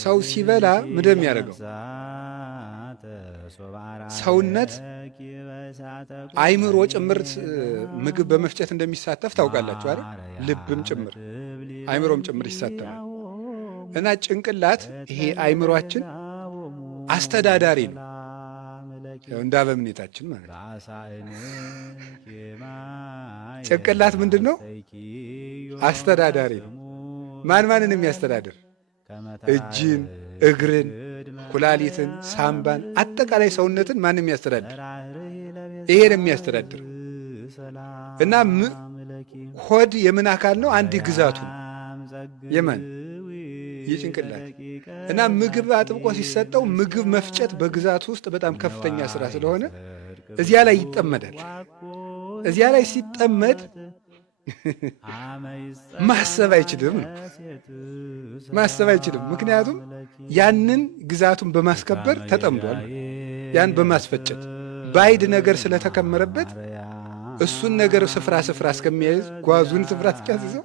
ሰው ሲበላ ምንድን የሚያደርገው? ሰውነት አይምሮ ጭምር ምግብ በመፍጨት እንደሚሳተፍ ታውቃላችሁ አይደል? ልብም ጭምር አይምሮም ጭምር ይሳተፋል። እና ጭንቅላት ይሄ አይምሮአችን አስተዳዳሪ ነው። እንደ አበምኔታችን ማለት ነው። ጭንቅላት ምንድን ነው? አስተዳዳሪ ነው። ማን ማንን የሚያስተዳድር? እጅን፣ እግርን፣ ኩላሊትን፣ ሳምባን፣ አጠቃላይ ሰውነትን ማን የሚያስተዳድር? ይሄን የሚያስተዳድር እና ሆድ የምን አካል ነው? አንድ ግዛቱ ነው። የማን? የጭንቅላት። እና ምግብ አጥብቆ ሲሰጠው ምግብ መፍጨት በግዛቱ ውስጥ በጣም ከፍተኛ ስራ ስለሆነ እዚያ ላይ ይጠመዳል። እዚያ ላይ ሲጠመድ ማሰብ አይችልም። ማሰብ አይችልም። ምክንያቱም ያንን ግዛቱን በማስከበር ተጠምዷል። ያን በማስፈጨት ባዕድ ነገር ስለተከመረበት እሱን ነገር ስፍራ እስከሚያይዝ ጓዙን ስፍራ እስኪያስይዘው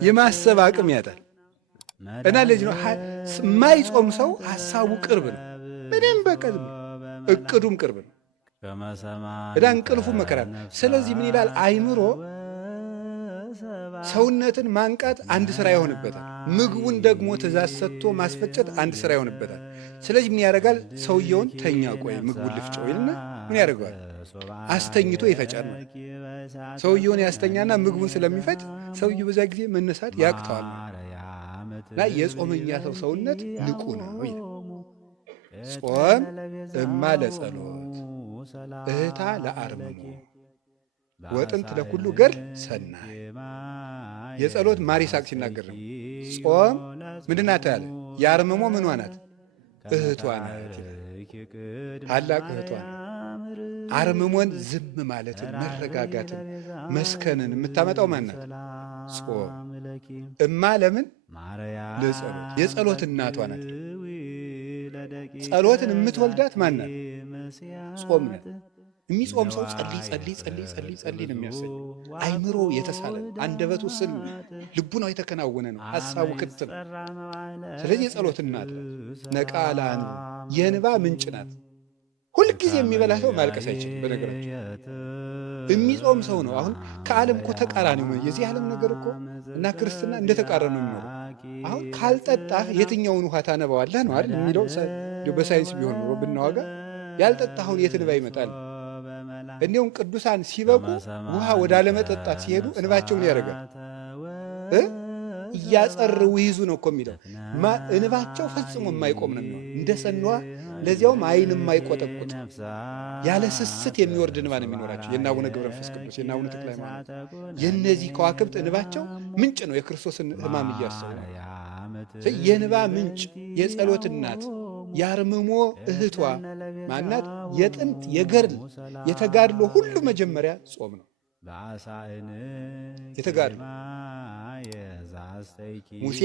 የማሰብ አቅም ያጣል። እና ለዚህ ነው የማይጾም ሰው ሐሳቡ ቅርብ ነው። ምንም በቀድሞ እቅዱም ቅርብ ነው። እና እንቅልፉ መከራ ነው። ስለዚህ ምን ይላል? አይምሮ ሰውነትን ማንቃት አንድ ስራ ይሆንበታል። ምግቡን ደግሞ ትእዛዝ ሰጥቶ ማስፈጨት አንድ ስራ ይሆንበታል። ስለዚህ ምን ያደርጋል? ሰውየውን ተኛ፣ ቆይ ምግቡን ልፍጨው ይልና ምን ያደርገዋል? አስተኝቶ ይፈጫል። ሰውየውን ያስተኛና ምግቡን ስለሚፈጭ ሰውየው በዛ ጊዜ መነሳት ያቅተዋል። እና የጾመኛ ሰው ሰውነት ንቁ ነው። ጾም እማ ለጸሎት እህታ ለአርምሞ ወጥንት ለኩሉ ገድል ሰናይ። የጸሎት ማር ይስሐቅ ሲናገር ነው። ጾም ምንድን ናት ያለ? የአርምሞ ምኗ ናት? እህቷ ናት። ታላቅ እህቷ ናት። አርምሞን ዝም ማለትን፣ መረጋጋትን፣ መስከንን የምታመጣው ማን ናት? ጾም። እማ ለምን? ለጸሎት። የጸሎት እናቷ ናት። ጸሎትን የምትወልዳት ማን ናት? ጾም ናት። የሚጾም ሰው ጸልይ ነው የሚያሰኝ። አይምሮ የተሳለ አንደበቱ ስል ልቡናው የተከናወነ ነው። ሐሳቡ ክት ነው። ስለዚህ የጸሎት እናት ነቃላን የእንባ ምንጭ ናት። ሁልጊዜ የሚበላ ሰው ማልቀስ አይችልም። በነገራችን የሚጾም ሰው ነው። አሁን ከዓለም እኮ ተቃራኒ ነው። የዚህ ዓለም ነገር እኮ እና ክርስትና እንደተቃረኑ የሚኖረው። አሁን ካልጠጣህ የትኛውን ውሃ ታነባዋለህ ነው አይደል የሚለው። በሳይንስ ቢሆን ኖሮ ብናዋጋ ያልጠጣኸውን የት እንባ ይመጣል? እንዲሁም ቅዱሳን ሲበቁ ውሃ ወደ አለመጠጣት ሲሄዱ እንባቸውን ያደርጋል። እያጸርው ይይዙ ነው እኮ የሚለው። እንባቸው ፈጽሞ የማይቆም ነው የሚሆን እንደ ሰኗ፣ ለዚያውም አይን የማይቆጠቁጥ ያለ ስስት የሚወርድ እንባ ነው የሚኖራቸው። የእነ አቡነ ገብረ መንፈስ ቅዱስ፣ የእነ አቡነ ተክለ ሃይማኖት፣ የእነዚህ ከዋክብት እንባቸው ምንጭ ነው። የክርስቶስን ሕማም እያሰቡ የእንባ ምንጭ የጸሎት እናት የአርምሞ እህቷ ማናት? የጥንት የገድል የተጋድሎ ሁሉ መጀመሪያ ጾም ነው። የተጋድሎ ሙሴ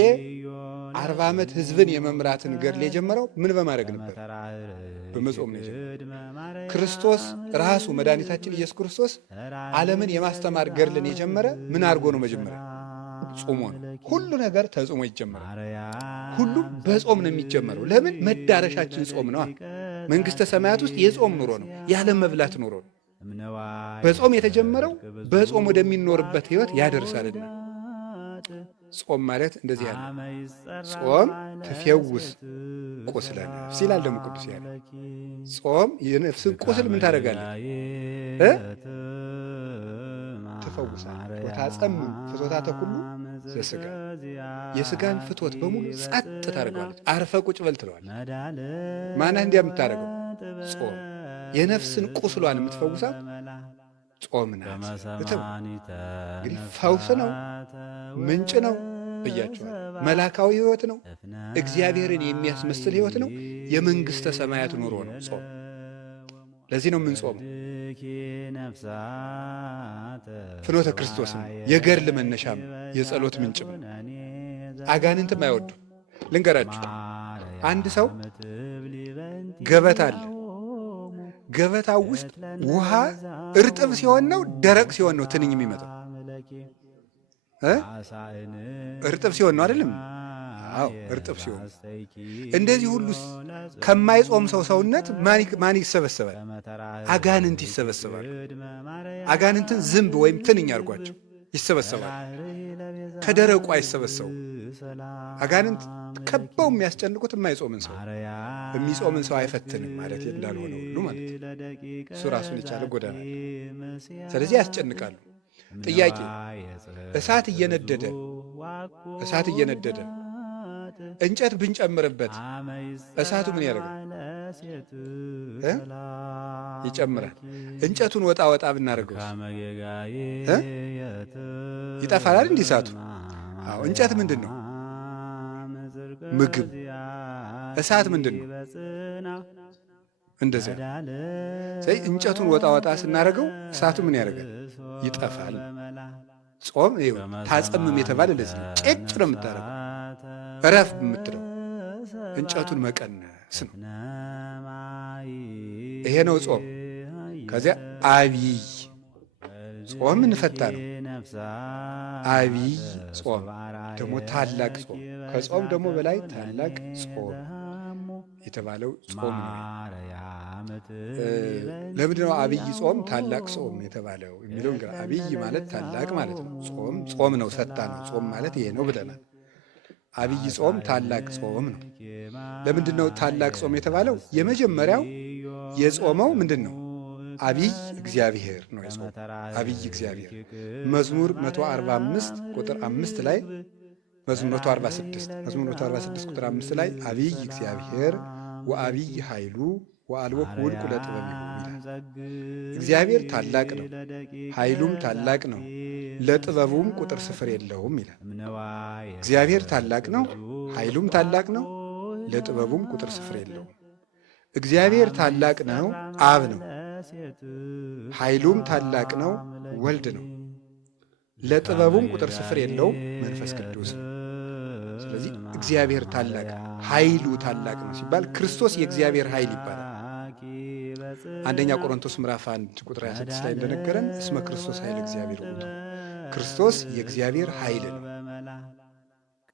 40 ዓመት ሕዝብን የመምራትን ገድል የጀመረው ምን በማድረግ ነበር? በመጾም ነው የጀመረው። ክርስቶስ ራሱ መድኃኒታችን ኢየሱስ ክርስቶስ ዓለምን የማስተማር ገድልን የጀመረ ምን አድርጎ ነው? መጀመሪያ ጾሞ ነው። ሁሉ ነገር ተጾሞ ይጀመራል። ሁሉም በጾም ነው የሚጀመረው። ለምን? መዳረሻችን ጾም ነው። መንግሥተ ሰማያት ውስጥ የጾም ኑሮ ነው፣ ያለ መብላት ኑሮ ነው። በጾም የተጀመረው በጾም ወደሚኖርበት ሕይወት ያደርሳልና ጾም ማለት እንደዚህ ያለ ጾም ትፈውስ ቁስለ ነፍስ ይላል ደግሞ ቅዱስ ያለ። ጾም የነፍስን ቁስል ምን ታደርጋለች? ትፈውሳለች። ወታጸምም ፍትወታተ ኩሉ ዘሥጋ፣ የሥጋን ፍትወት በሙሉ ጸጥ ታደርገዋለች። አርፈ ቁጭ በል ትለዋለች። ማናት እንዲያ የምታደርገው? ጾም። የነፍስን ቁስሏን የምትፈውሳት ጾም ናት። እንግዲህ ፈውስ ነው፣ ምንጭ ነው ብያችኋል። መላካዊ ሕይወት ነው፣ እግዚአብሔርን የሚያስመስል ሕይወት ነው፣ የመንግሥተ ሰማያት ኑሮ ነው ጾም። ለዚህ ነው የምንጾመው። ፍኖተ ክርስቶስም የገድል መነሻም የጸሎት ምንጭም አጋንንትም አይወዱም። ልንገራችሁ፣ አንድ ሰው ገበታ አለ። ገበታው ውስጥ ውሃ እርጥብ ሲሆን ነው ደረቅ ሲሆን ነው ትንኝ የሚመጣው? እርጥብ ሲሆን ነው አይደለም? አዎ እርጥብ ሲሆን። እንደዚህ ሁሉ ከማይጾም ሰው ሰውነት ማን ይሰበሰባል? አጋንንት ይሰበሰባሉ። አጋንንትን ዝንብ ወይም ትንኝ አድርጓቸው ይሰበሰባል። ከደረቁ አይሰበሰቡ። አጋንንት ከበው የሚያስጨንቁት የማይጾምን ሰው፣ የሚጾምን ሰው አይፈትንም ማለት እንዳልሆነ ሁሉ ማለት እሱ ራሱን የቻለ ጎዳና። ስለዚህ ያስጨንቃሉ። ጥያቄ፣ እሳት እየነደደ እንጨት ብንጨምርበት እሳቱ ምን ያደርጋል? ይጨምራል። እንጨቱን ወጣ ብናደርገው ይጠፋል እንዲህ እሳቱ። አዎ እንጨት ምንድን ነው? ምግብ። እሳት ምንድን ነው? እንደዚያ። ስለዚህ እንጨቱን ወጣ ስናደርገው እሳቱ ምን ያደርጋል? ይጠፋል። ጾም ታጸምም የተባለ ለዚህ ነው። ጭጭ ነው የምታደርገው፣ እረፍ የምትለው እንጨቱን መቀነስ ነው። ይሄ ነው ጾም። ከዚያ አብይ ጾም እንፈታ ነው። አብይ ጾም ደግሞ ታላቅ ጾም፣ ከጾም ደግሞ በላይ ታላቅ ጾም የተባለው ጾም ነው። ለምንድን ነው አብይ ጾም ታላቅ ጾም የተባለው የሚለው? እንግዲህ አብይ ማለት ታላቅ ማለት ነው። ጾም ነው፣ ፈታ ነው። ጾም ማለት ይሄ ነው ብለናል። አብይ ጾም ታላቅ ጾም ነው። ለምንድን ነው ታላቅ ጾም የተባለው? የመጀመሪያው የጾመው ምንድን ነው? አብይ እግዚአብሔር ነው የጾመው። አብይ እግዚአብሔር መዝሙር 145 ቁጥር 5 ላይ መዝሙር 146 ቁጥር 5 ላይ አብይ እግዚአብሔር ወአብይ ኃይሉ ወአልቦ ሁልቁ ለጥበቢሁ ይላል። እግዚአብሔር ታላቅ ነው፣ ኃይሉም ታላቅ ነው፣ ለጥበቡም ቁጥር ስፍር የለውም ይላል። እግዚአብሔር ታላቅ ነው፣ ኃይሉም ታላቅ ነው፣ ለጥበቡም ቁጥር ስፍር የለውም። እግዚአብሔር ታላቅ ነው፣ አብ ነው። ኃይሉም ታላቅ ነው፣ ወልድ ነው። ለጥበቡም ቁጥር ስፍር የለውም፣ መንፈስ ቅዱስ ነው። ስለዚህ እግዚአብሔር ታላቅ፣ ኃይሉ ታላቅ ነው ሲባል ክርስቶስ የእግዚአብሔር ኃይል ይባላል። አንደኛ ቆሮንቶስ ምዕራፍ 1 ቁጥር 26 ላይ እንደነገረን እስመ ክርስቶስ ኃይል እግዚአብሔር ውእቱ፣ ክርስቶስ የእግዚአብሔር ኃይል ነው።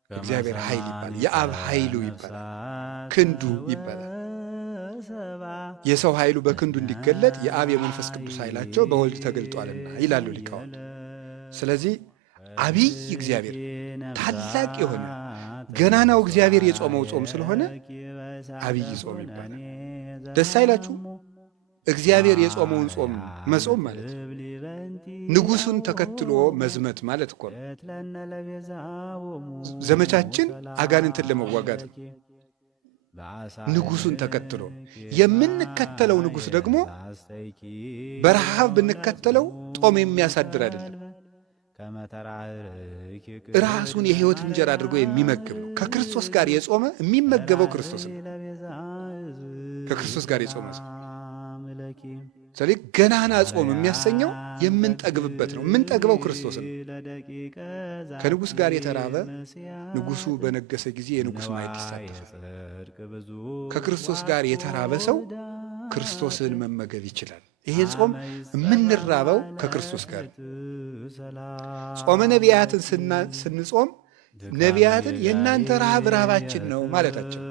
እግዚአብሔር ኃይል ይባላል። የአብ ኃይሉ ይባላል፣ ክንዱ ይባላል። የሰው ኃይሉ በክንዱ እንዲገለጥ የአብ የመንፈስ ቅዱስ ኃይላቸው በወልድ ተገልጧልና ይላሉ ሊቃውንት። ስለዚህ አብይ እግዚአብሔር ታላቅ የሆነ ገናናው እግዚአብሔር የጾመው ጾም ስለሆነ አብይ ጾም ይባላል። ደስ አይላችሁ? እግዚአብሔር የጾመውን ጾም መጾም ማለት ንጉሱን ተከትሎ መዝመት ማለት እኮ ነው። ዘመቻችን አጋንንትን ለመዋጋት ነው። ንጉሱን ተከትሎ የምንከተለው ንጉስ ደግሞ በረሃብ ብንከተለው ጦም የሚያሳድር አይደለም። ራሱን የሕይወት እንጀራ አድርጎ የሚመግብ ነው። ከክርስቶስ ጋር የጾመ የሚመገበው ክርስቶስ ነው። ከክርስቶስ ጋር የጾመ ሰው ስለዚህ ገናና ጾም የሚያሰኘው የምንጠግብበት ነው። የምንጠግበው ክርስቶስ ነው። ከንጉሥ ጋር የተራበ ንጉሡ በነገሰ ጊዜ የንጉሥ ማዕድ ይሳተፋል። ከክርስቶስ ጋር የተራበ ሰው ክርስቶስን መመገብ ይችላል። ይሄ ጾም የምንራበው ከክርስቶስ ጋር። ጾመ ነቢያትን ስንጾም ነቢያትን የእናንተ ረሃብ ረሃባችን ነው ማለታቸው።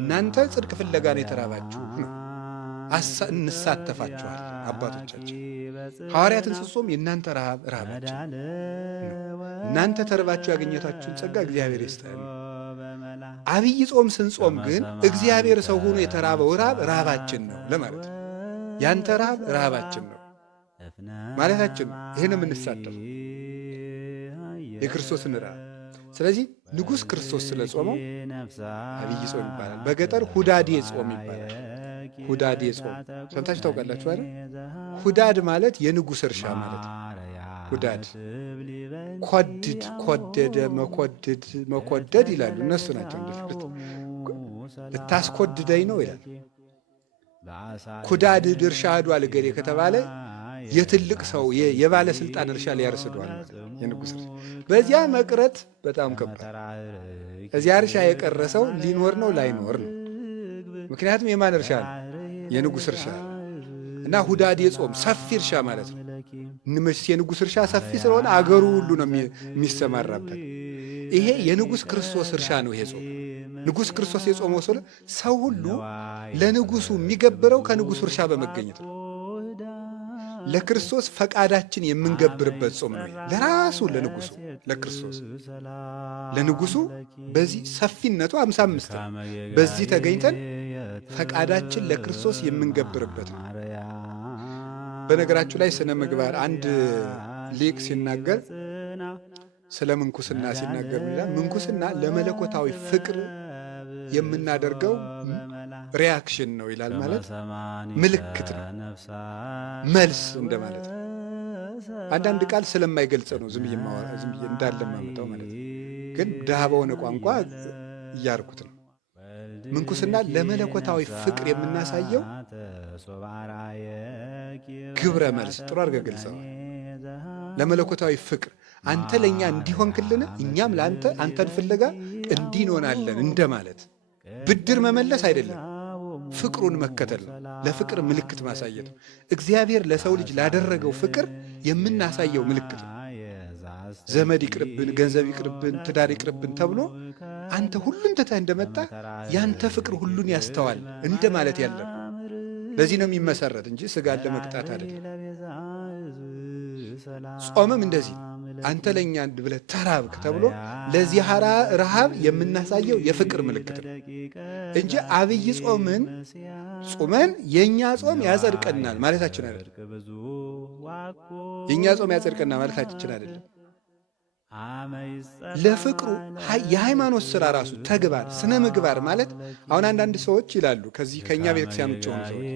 እናንተ ጽድቅ ፍለጋ ነው የተራባችሁ ነው። እንሳተፋችኋል አባቶቻችን። ሐዋርያትን ስጾም የእናንተ ረሃብ ረሃባችን ነው። እናንተ ተርባችሁ ያገኘታችሁን ጸጋ እግዚአብሔር ይስጠን። አብይ ጾም ስንጾም ግን እግዚአብሔር ሰው ሆኖ የተራበው ረሃብ ረሃባችን ነው ለማለት ነው። ያንተ ረሃብ ረሃባችን ነው ማለታችን ነው። ይህን የምንሳተፈው የክርስቶስን ረሃብ። ስለዚህ ንጉሥ ክርስቶስ ስለ ጾመው አብይ ጾም ይባላል። በገጠር ሁዳዴ ጾም ይባላል። ሁዳዴ ጾም ሰምታችሁ ታውቃላችሁ አይደል? ሁዳድ ማለት የንጉሥ እርሻ ማለት ነው። ሁዳድ ኮድድ፣ ኮደደ፣ መኮደድ ይላሉ እነሱ ናቸው። እንደፍርት ልታስኮድደኝ ነው ይላል። ኩዳድ እርሻ ሄዷል እገሌ ከተባለ የትልቅ ሰው የባለስልጣን እርሻ ሊያርስዷል ማለት ነው። የንጉሥ እርሻ በዚያ መቅረት በጣም ከባድ። እዚያ እርሻ የቀረ ሰው ሊኖር ነው ላይኖር ነው። ምክንያቱም የማን እርሻ ነው? የንጉሥ እርሻ እና ሁዳዴ ጾም ሰፊ እርሻ ማለት ነው። የንጉሥ እርሻ ሰፊ ስለሆነ አገሩ ሁሉ ነው የሚሰማራበት። ይሄ የንጉሥ ክርስቶስ እርሻ ነው። ይሄ ጾም ንጉሥ ክርስቶስ የጾመው ሰው ሁሉ ለንጉሱ የሚገብረው ከንጉሱ እርሻ በመገኘት ነው። ለክርስቶስ ፈቃዳችን የምንገብርበት ጾም ነው። ለራሱ ለንጉሱ ለክርስቶስ ለንጉሱ በዚህ ሰፊነቱ 55 ነው። በዚህ ተገኝተን ፈቃዳችን ለክርስቶስ የምንገብርበት ነው። በነገራችሁ ላይ ስነ ምግባር አንድ ሊቅ ሲናገር ስለ ምንኩስና ሲናገር ምንኩስና ለመለኮታዊ ፍቅር የምናደርገው ሪያክሽን ነው ይላል። ማለት ምልክት ነው፣ መልስ እንደማለት ነው። አንዳንድ ቃል ስለማይገልጽ ነው ዝም ብዬ እንዳለ ማመጣው ማለት ነው። ግን ድሃ በሆነ ቋንቋ እያርኩት ነው። ምንኩስና ለመለኮታዊ ፍቅር የምናሳየው ግብረ መልስ ጥሩ አድርገህ ገልጸዋል። ለመለኮታዊ ፍቅር አንተ ለእኛ እንዲሆንክልን እኛም ለአንተ አንተን ፍለጋ እንዲንሆናለን እንደማለት። ብድር መመለስ አይደለም፣ ፍቅሩን መከተል ነው። ለፍቅር ምልክት ማሳየት ነው። እግዚአብሔር ለሰው ልጅ ላደረገው ፍቅር የምናሳየው ምልክት ነው። ዘመድ ይቅርብን፣ ገንዘብ ይቅርብን፣ ትዳር ይቅርብን ተብሎ አንተ ሁሉን ትተህ እንደመጣ ያንተ ፍቅር ሁሉን ያስተዋል እንደማለት ያለ። ለዚህ ነው የሚመሰረት እንጂ ስጋን ለመቅጣት አይደለም። ጾምም እንደዚህ አንተ ለእኛ ብለህ ተራብክ ተብሎ ለዚህ ረሃብ የምናሳየው የፍቅር ምልክት ነው እንጂ አብይ ጾምን ጾመን የእኛ ጾም ያጸድቀናል ማለታችን አይደለም። የእኛ ጾም ያጸድቀናል ማለታችን አይደለም። ለፍቅሩ የሃይማኖት ሥራ ራሱ ተግባር ስነ ምግባር ማለት አሁን አንዳንድ ሰዎች ይላሉ ከዚህ ከእኛ ቤተክርስቲያን ውጭ ሆኑ ሰዎች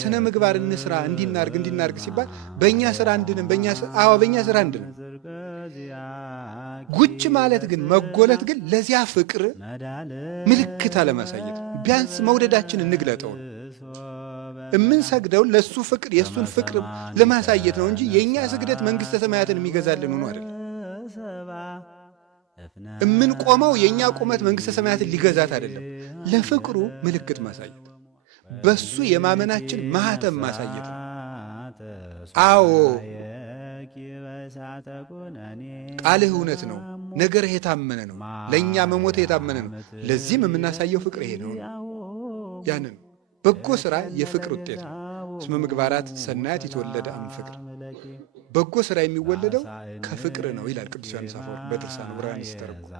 ስነ ምግባር እንስራ እንዲናርግ ሲባል በእኛ ሥራ እንድንም በእኛ ሥራ እንድንም ጉጭ ማለት ግን መጎለት ግን ለዚያ ፍቅር ምልክት አለማሳየት ቢያንስ መውደዳችን እንግለጠው እምንሰግደው ለሱ ፍቅር የሱን ፍቅር ለማሳየት ነው እንጂ የኛ ስግደት መንግስተ ሰማያትን የሚገዛልን ሆኖ አይደል። እምንቆመው የኛ ቁመት መንግስተ ሰማያትን ሊገዛት አይደለም። ለፍቅሩ ምልክት ማሳየት በሱ የማመናችን ማህተም ማሳየት ነው። አዎ ቃልህ እውነት ነው፣ ነገርህ የታመነ ነው፣ ለእኛ መሞት የታመነ ነው። ለዚህም የምናሳየው ፍቅር ይሄ ነው። ያንን በጎ ሥራ የፍቅር ውጤት ነው። እስመ ምግባራት ሰናያት የተወለደ ፍቅር በጎ ሥራ የሚወለደው ከፍቅር ነው ይላል ቅዱስ ዮሐንስ አፈወርቅ በድርሳነ ዕብራውያን ሲተረጉም።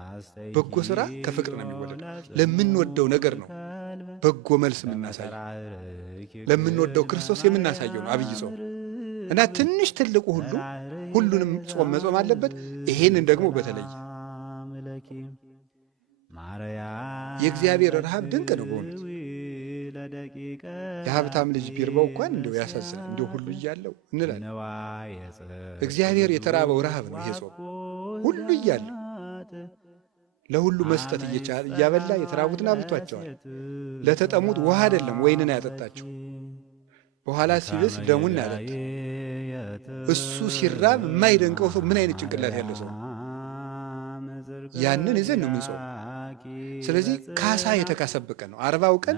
በጎ ሥራ ከፍቅር ነው የሚወለደው። ለምንወደው ነገር ነው በጎ መልስ የምናሳየው። ለምንወደው ክርስቶስ የምናሳየው ነው አብይ ጾም እና ትንሽ ትልቁ ሁሉንም ጾም መጾም አለበት። ይሄንን ደግሞ በተለይ የእግዚአብሔር ረሃብ ድንቅ ነው በእውነት። የሀብታም ልጅ ቢርበው እንኳን እንዲሁ ያሳዝናል፣ እንዲሁ ሁሉ እያለው እንላለን። እግዚአብሔር የተራበው ረሃብ ነው ይሄ ጾም። ሁሉ እያለው ለሁሉ መስጠት እያበላ የተራቡትን አብልቷቸዋል። ለተጠሙት ውሃ አይደለም ወይንን ያጠጣቸው፣ በኋላ ሲብስ ደሙን ያጠጣ። እሱ ሲራብ የማይደንቀው ሰው ምን አይነት ጭንቅላት ያለው ሰው! ያንን ይዘን ነው የምንጾም። ስለዚህ ካሳ የተካሰበቀ ነው። 40 ቀን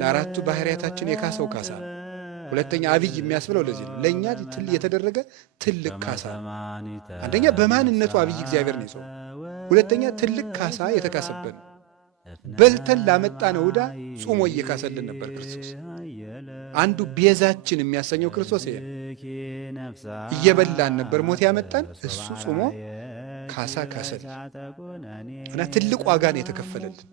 ለአራቱ ባህሪያታችን የካሰው ካሳ። ሁለተኛ አብይ የሚያስብለው ለዚህ ነው። ለእኛ የተደረገ ትልቅ ካሳ። አንደኛ በማንነቱ አብይ እግዚአብሔር ነው የሰው። ሁለተኛ ትልቅ ካሳ የተካሰበት ነው። በልተን ላመጣነው ዕዳ ጾሞ እየካሰልን ነበር ክርስቶስ። አንዱ ቤዛችን የሚያሰኘው ክርስቶስ ይሄ እየበላን ነበር ሞት ያመጣን፣ እሱ ጾሞ ካሳ ካሰል እና ትልቅ ዋጋ ነው የተከፈለልን።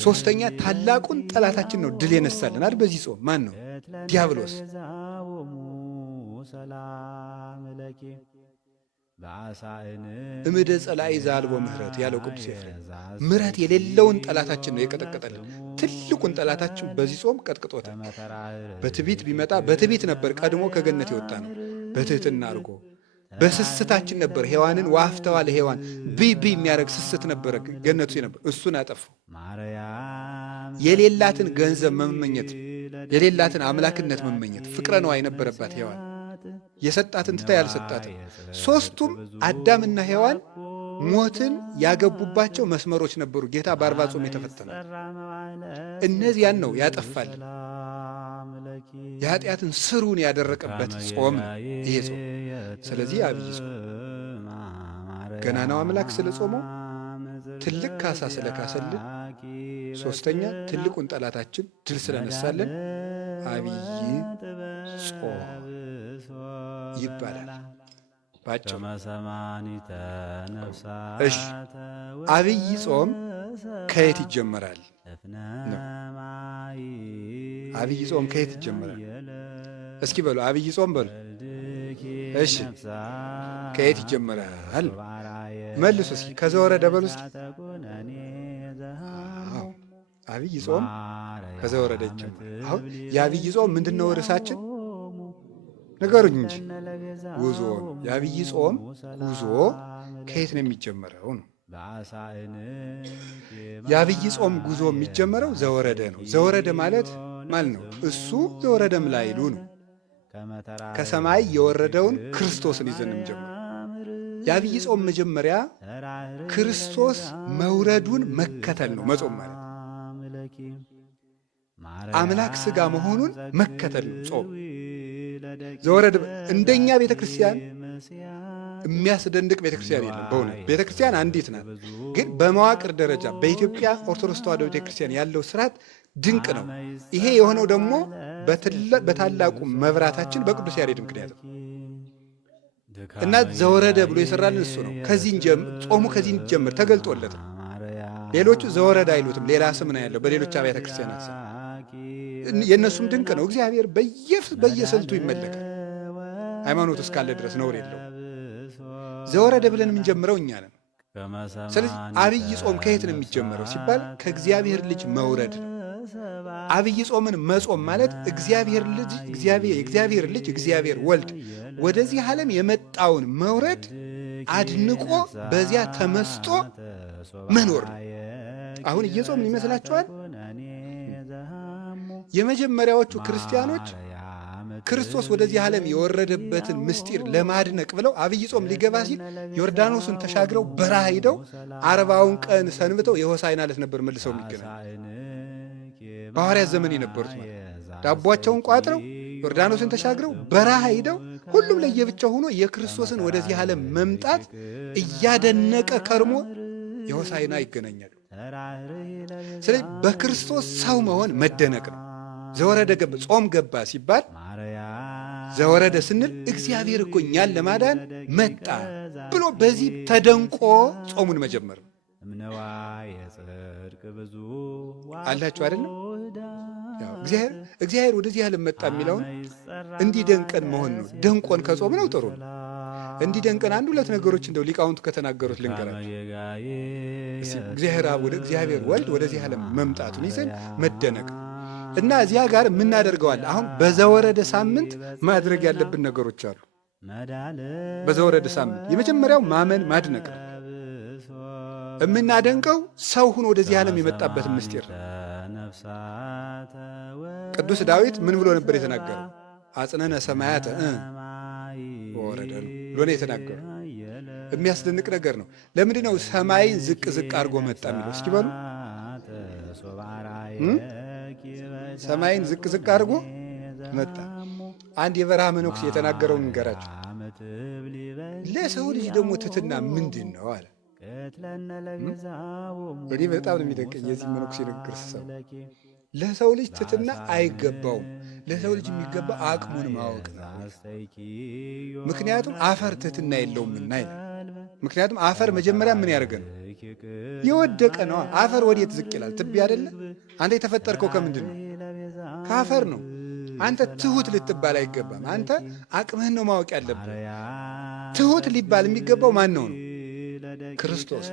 ሶስተኛ ታላቁን ጠላታችን ነው ድል የነሳልን አይደል? በዚህ ጾም ማን ነው? ዲያብሎስ። እምደ ጸላኢ ዘአልቦ ምሕረት ያለው ቅዱስ ኤፍሬም ምሕረት የሌለውን ጠላታችን ነው የቀጠቀጠልን። ትልቁን ጠላታችን በዚህ ጾም ቀጥቅጦታል። በትዕቢት ቢመጣ በትዕቢት ነበር ቀድሞ ከገነት የወጣ ነው። በትሕትና አድርጎ በስስታችን ነበር ሔዋንን ዋፍተዋ ለሔዋን ብይ የሚያደርግ ስስት ነበረ ገነቱ ነበር። እሱን አጠፋው። የሌላትን ገንዘብ መመኘት፣ የሌላትን አምላክነት መመኘት ፍቅረ ነዋ የነበረባት ሔዋን የሰጣትን ትታ ያልሰጣትን። ሦስቱም አዳምና ሔዋን ሞትን ያገቡባቸው መስመሮች ነበሩ። ጌታ በ40 ጾም የተፈተነ እነዚያን ነው ያጠፋልን። የኃጢአትን ስሩን ያደረቀበት ጾም ነው ይሄ ጾም። ስለዚህ አብይ ጾም ገናናው አምላክ ስለ ጾመው፣ ትልቅ ካሳ ስለ ካሰልን፣ ሶስተኛ ትልቁን ጠላታችን ድል ስለነሳልን አብይ ጾም ይባላል ባጭሩ። እሺ አብይ ጾም ከየት ይጀመራል ነው? አብይ ጾም ከየት ይጀመራል? እስኪ በሉ አብይ ጾም በሉ። እሺ ከየት ይጀመራል? መልሱ እስኪ ከዘወረደ በሉ እስኪ። አብይ ጾም ከዘወረደ ይጀመራል። አሁን የአብይ ጾም ምንድነው ርዕሳችን? ንገሩኝ እንጂ ጉዞ። የአብይ ጾም ጉዞ ከየት ነው የሚጀመረው ነው? የአብይ ጾም ጉዞ የሚጀመረው ዘወረደ ነው። ዘወረደ ማለት ነው እሱ ዘወረደም ላይሉ ነው። ከሰማይ የወረደውን ክርስቶስን ይዘን እንጀምር። የአብይ ጾም መጀመሪያ ክርስቶስ መውረዱን መከተል ነው። መጾም ማለት አምላክ ሥጋ መሆኑን መከተል ነው ጾም። ዘወረደ እንደኛ ቤተ ክርስቲያን የሚያስደንቅ ቤተ ክርስቲያን የለም። በእውነት ቤተ ክርስቲያን አንዲት ናት። ግን በመዋቅር ደረጃ በኢትዮጵያ ኦርቶዶክስ ተዋሕዶ ቤተ ክርስቲያን ያለው ስርዓት ድንቅ ነው። ይሄ የሆነው ደግሞ በታላቁ መብራታችን በቅዱስ ያሬድ ምክንያት ነው እና ዘወረደ ብሎ የሰራልን እሱ ነው። ጾሙ ከዚህ እንጀምር ተገልጦለት ነው። ሌሎቹ ዘወረደ አይሉትም፣ ሌላ ስም ነው ያለው በሌሎች አብያተ ክርስቲያናት ስም። የእነሱም ድንቅ ነው። እግዚአብሔር በየስልቱ ይመለካል። ሃይማኖት እስካለ ድረስ ነውር የለው። ዘወረደ ብለን የምንጀምረው እኛ ነን። ስለዚህ አብይ ጾም ከየት ነው የሚጀምረው ሲባል ከእግዚአብሔር ልጅ መውረድ ነው። አብይ ጾምን መጾም ማለት የእግዚአብሔር ልጅ እግዚአብሔር ወልድ ወደዚህ ዓለም የመጣውን መውረድ አድንቆ በዚያ ተመስጦ መኖር ነው። አሁን እየጾምን ይመስላችኋል? የመጀመሪያዎቹ ክርስቲያኖች ክርስቶስ ወደዚህ ዓለም የወረደበትን ምስጢር ለማድነቅ ብለው አብይ ጾም ሊገባ ሲል ዮርዳኖስን ተሻግረው በረሃ ሄደው 40ውን ቀን ሰንብተው የሆሳዕና ዕለት ነበር መልሰው የሚገናኙ። በሐዋርያት ዘመን የነበሩት ማለት ዳቧቸውን ቋጥረው ዮርዳኖስን ተሻግረው በረሃ ሄደው ሁሉም ለየብቻው ሆኖ የክርስቶስን ወደዚህ ዓለም መምጣት እያደነቀ ከርሞ የሆሳዕና ይገናኛሉ። ስለዚህ በክርስቶስ ሰው መሆን መደነቅ ነው። ዘወረደ ገባ ጾም ገባ ሲባል ዘወረደ ስንል እግዚአብሔር እኮ እኛን ለማዳን መጣ ብሎ በዚህ ተደንቆ ጾሙን መጀመር ነው። አላችሁ አይደለም? እግዚአብሔር ወደዚህ ዓለም መጣ የሚለውን እንዲደንቀን መሆን ነው። ደንቆን ከጾም ነው ጥሩ ነው። እንዲደንቀን አንድ ሁለት ነገሮች እንደው ሊቃውንቱ ከተናገሩት ልንገራችሁ። እግዚአብሔር አብ ወደ እግዚአብሔር ወልድ ወደዚህ ዓለም መምጣቱን ይዘን መደነቅ እና እዚያ ጋር የምናደርገዋል። አሁን በዘወረደ ሳምንት ማድረግ ያለብን ነገሮች አሉ። በዘወረደ ሳምንት የመጀመሪያው ማመን ማድነቅ ነው። የምናደንቀው ሰው ሁኖ ወደዚህ ዓለም የመጣበትን ምስጢር ነው። ቅዱስ ዳዊት ምን ብሎ ነበር የተናገረው? አጽነነ ሰማያተ ወረደ ብሎ ነው የተናገረው። የሚያስደንቅ ነገር ነው። ለምንድን ነው ሰማይን ዝቅ ዝቅ አድርጎ መጣ የሚለው? እስኪ በሉ ሰማይን ዝቅ ዝቅ አድርጎ መጣ። አንድ የበረሃ መነኩሴ የተናገረውን እንገራቸው። ለሰው ልጅ ደግሞ ትሕትና ምንድን ነው አለ። እኔ በጣም ነው የሚደንቀኝ የዚህ መነኩሴ ንግግር ስሰማ። ለሰው ልጅ ትሕትና አይገባውም። ለሰው ልጅ የሚገባ አቅሙን ማወቅ ነው። ምክንያቱም አፈር ትሕትና የለውምና ይላል። ምክንያቱም አፈር መጀመሪያ ምን ያደርገ ነው? የወደቀ ነው። አፈር ወዴት ዝቅ ይላል? ትቢያ አይደለ? አንተ የተፈጠርከው ከምንድን ነው? ከአፈር ነው። አንተ ትሁት ልትባል አይገባም። አንተ አቅምህን ነው ማወቅ ያለብህ። ትሁት ሊባል የሚገባው ማን ነው? ክርስቶስ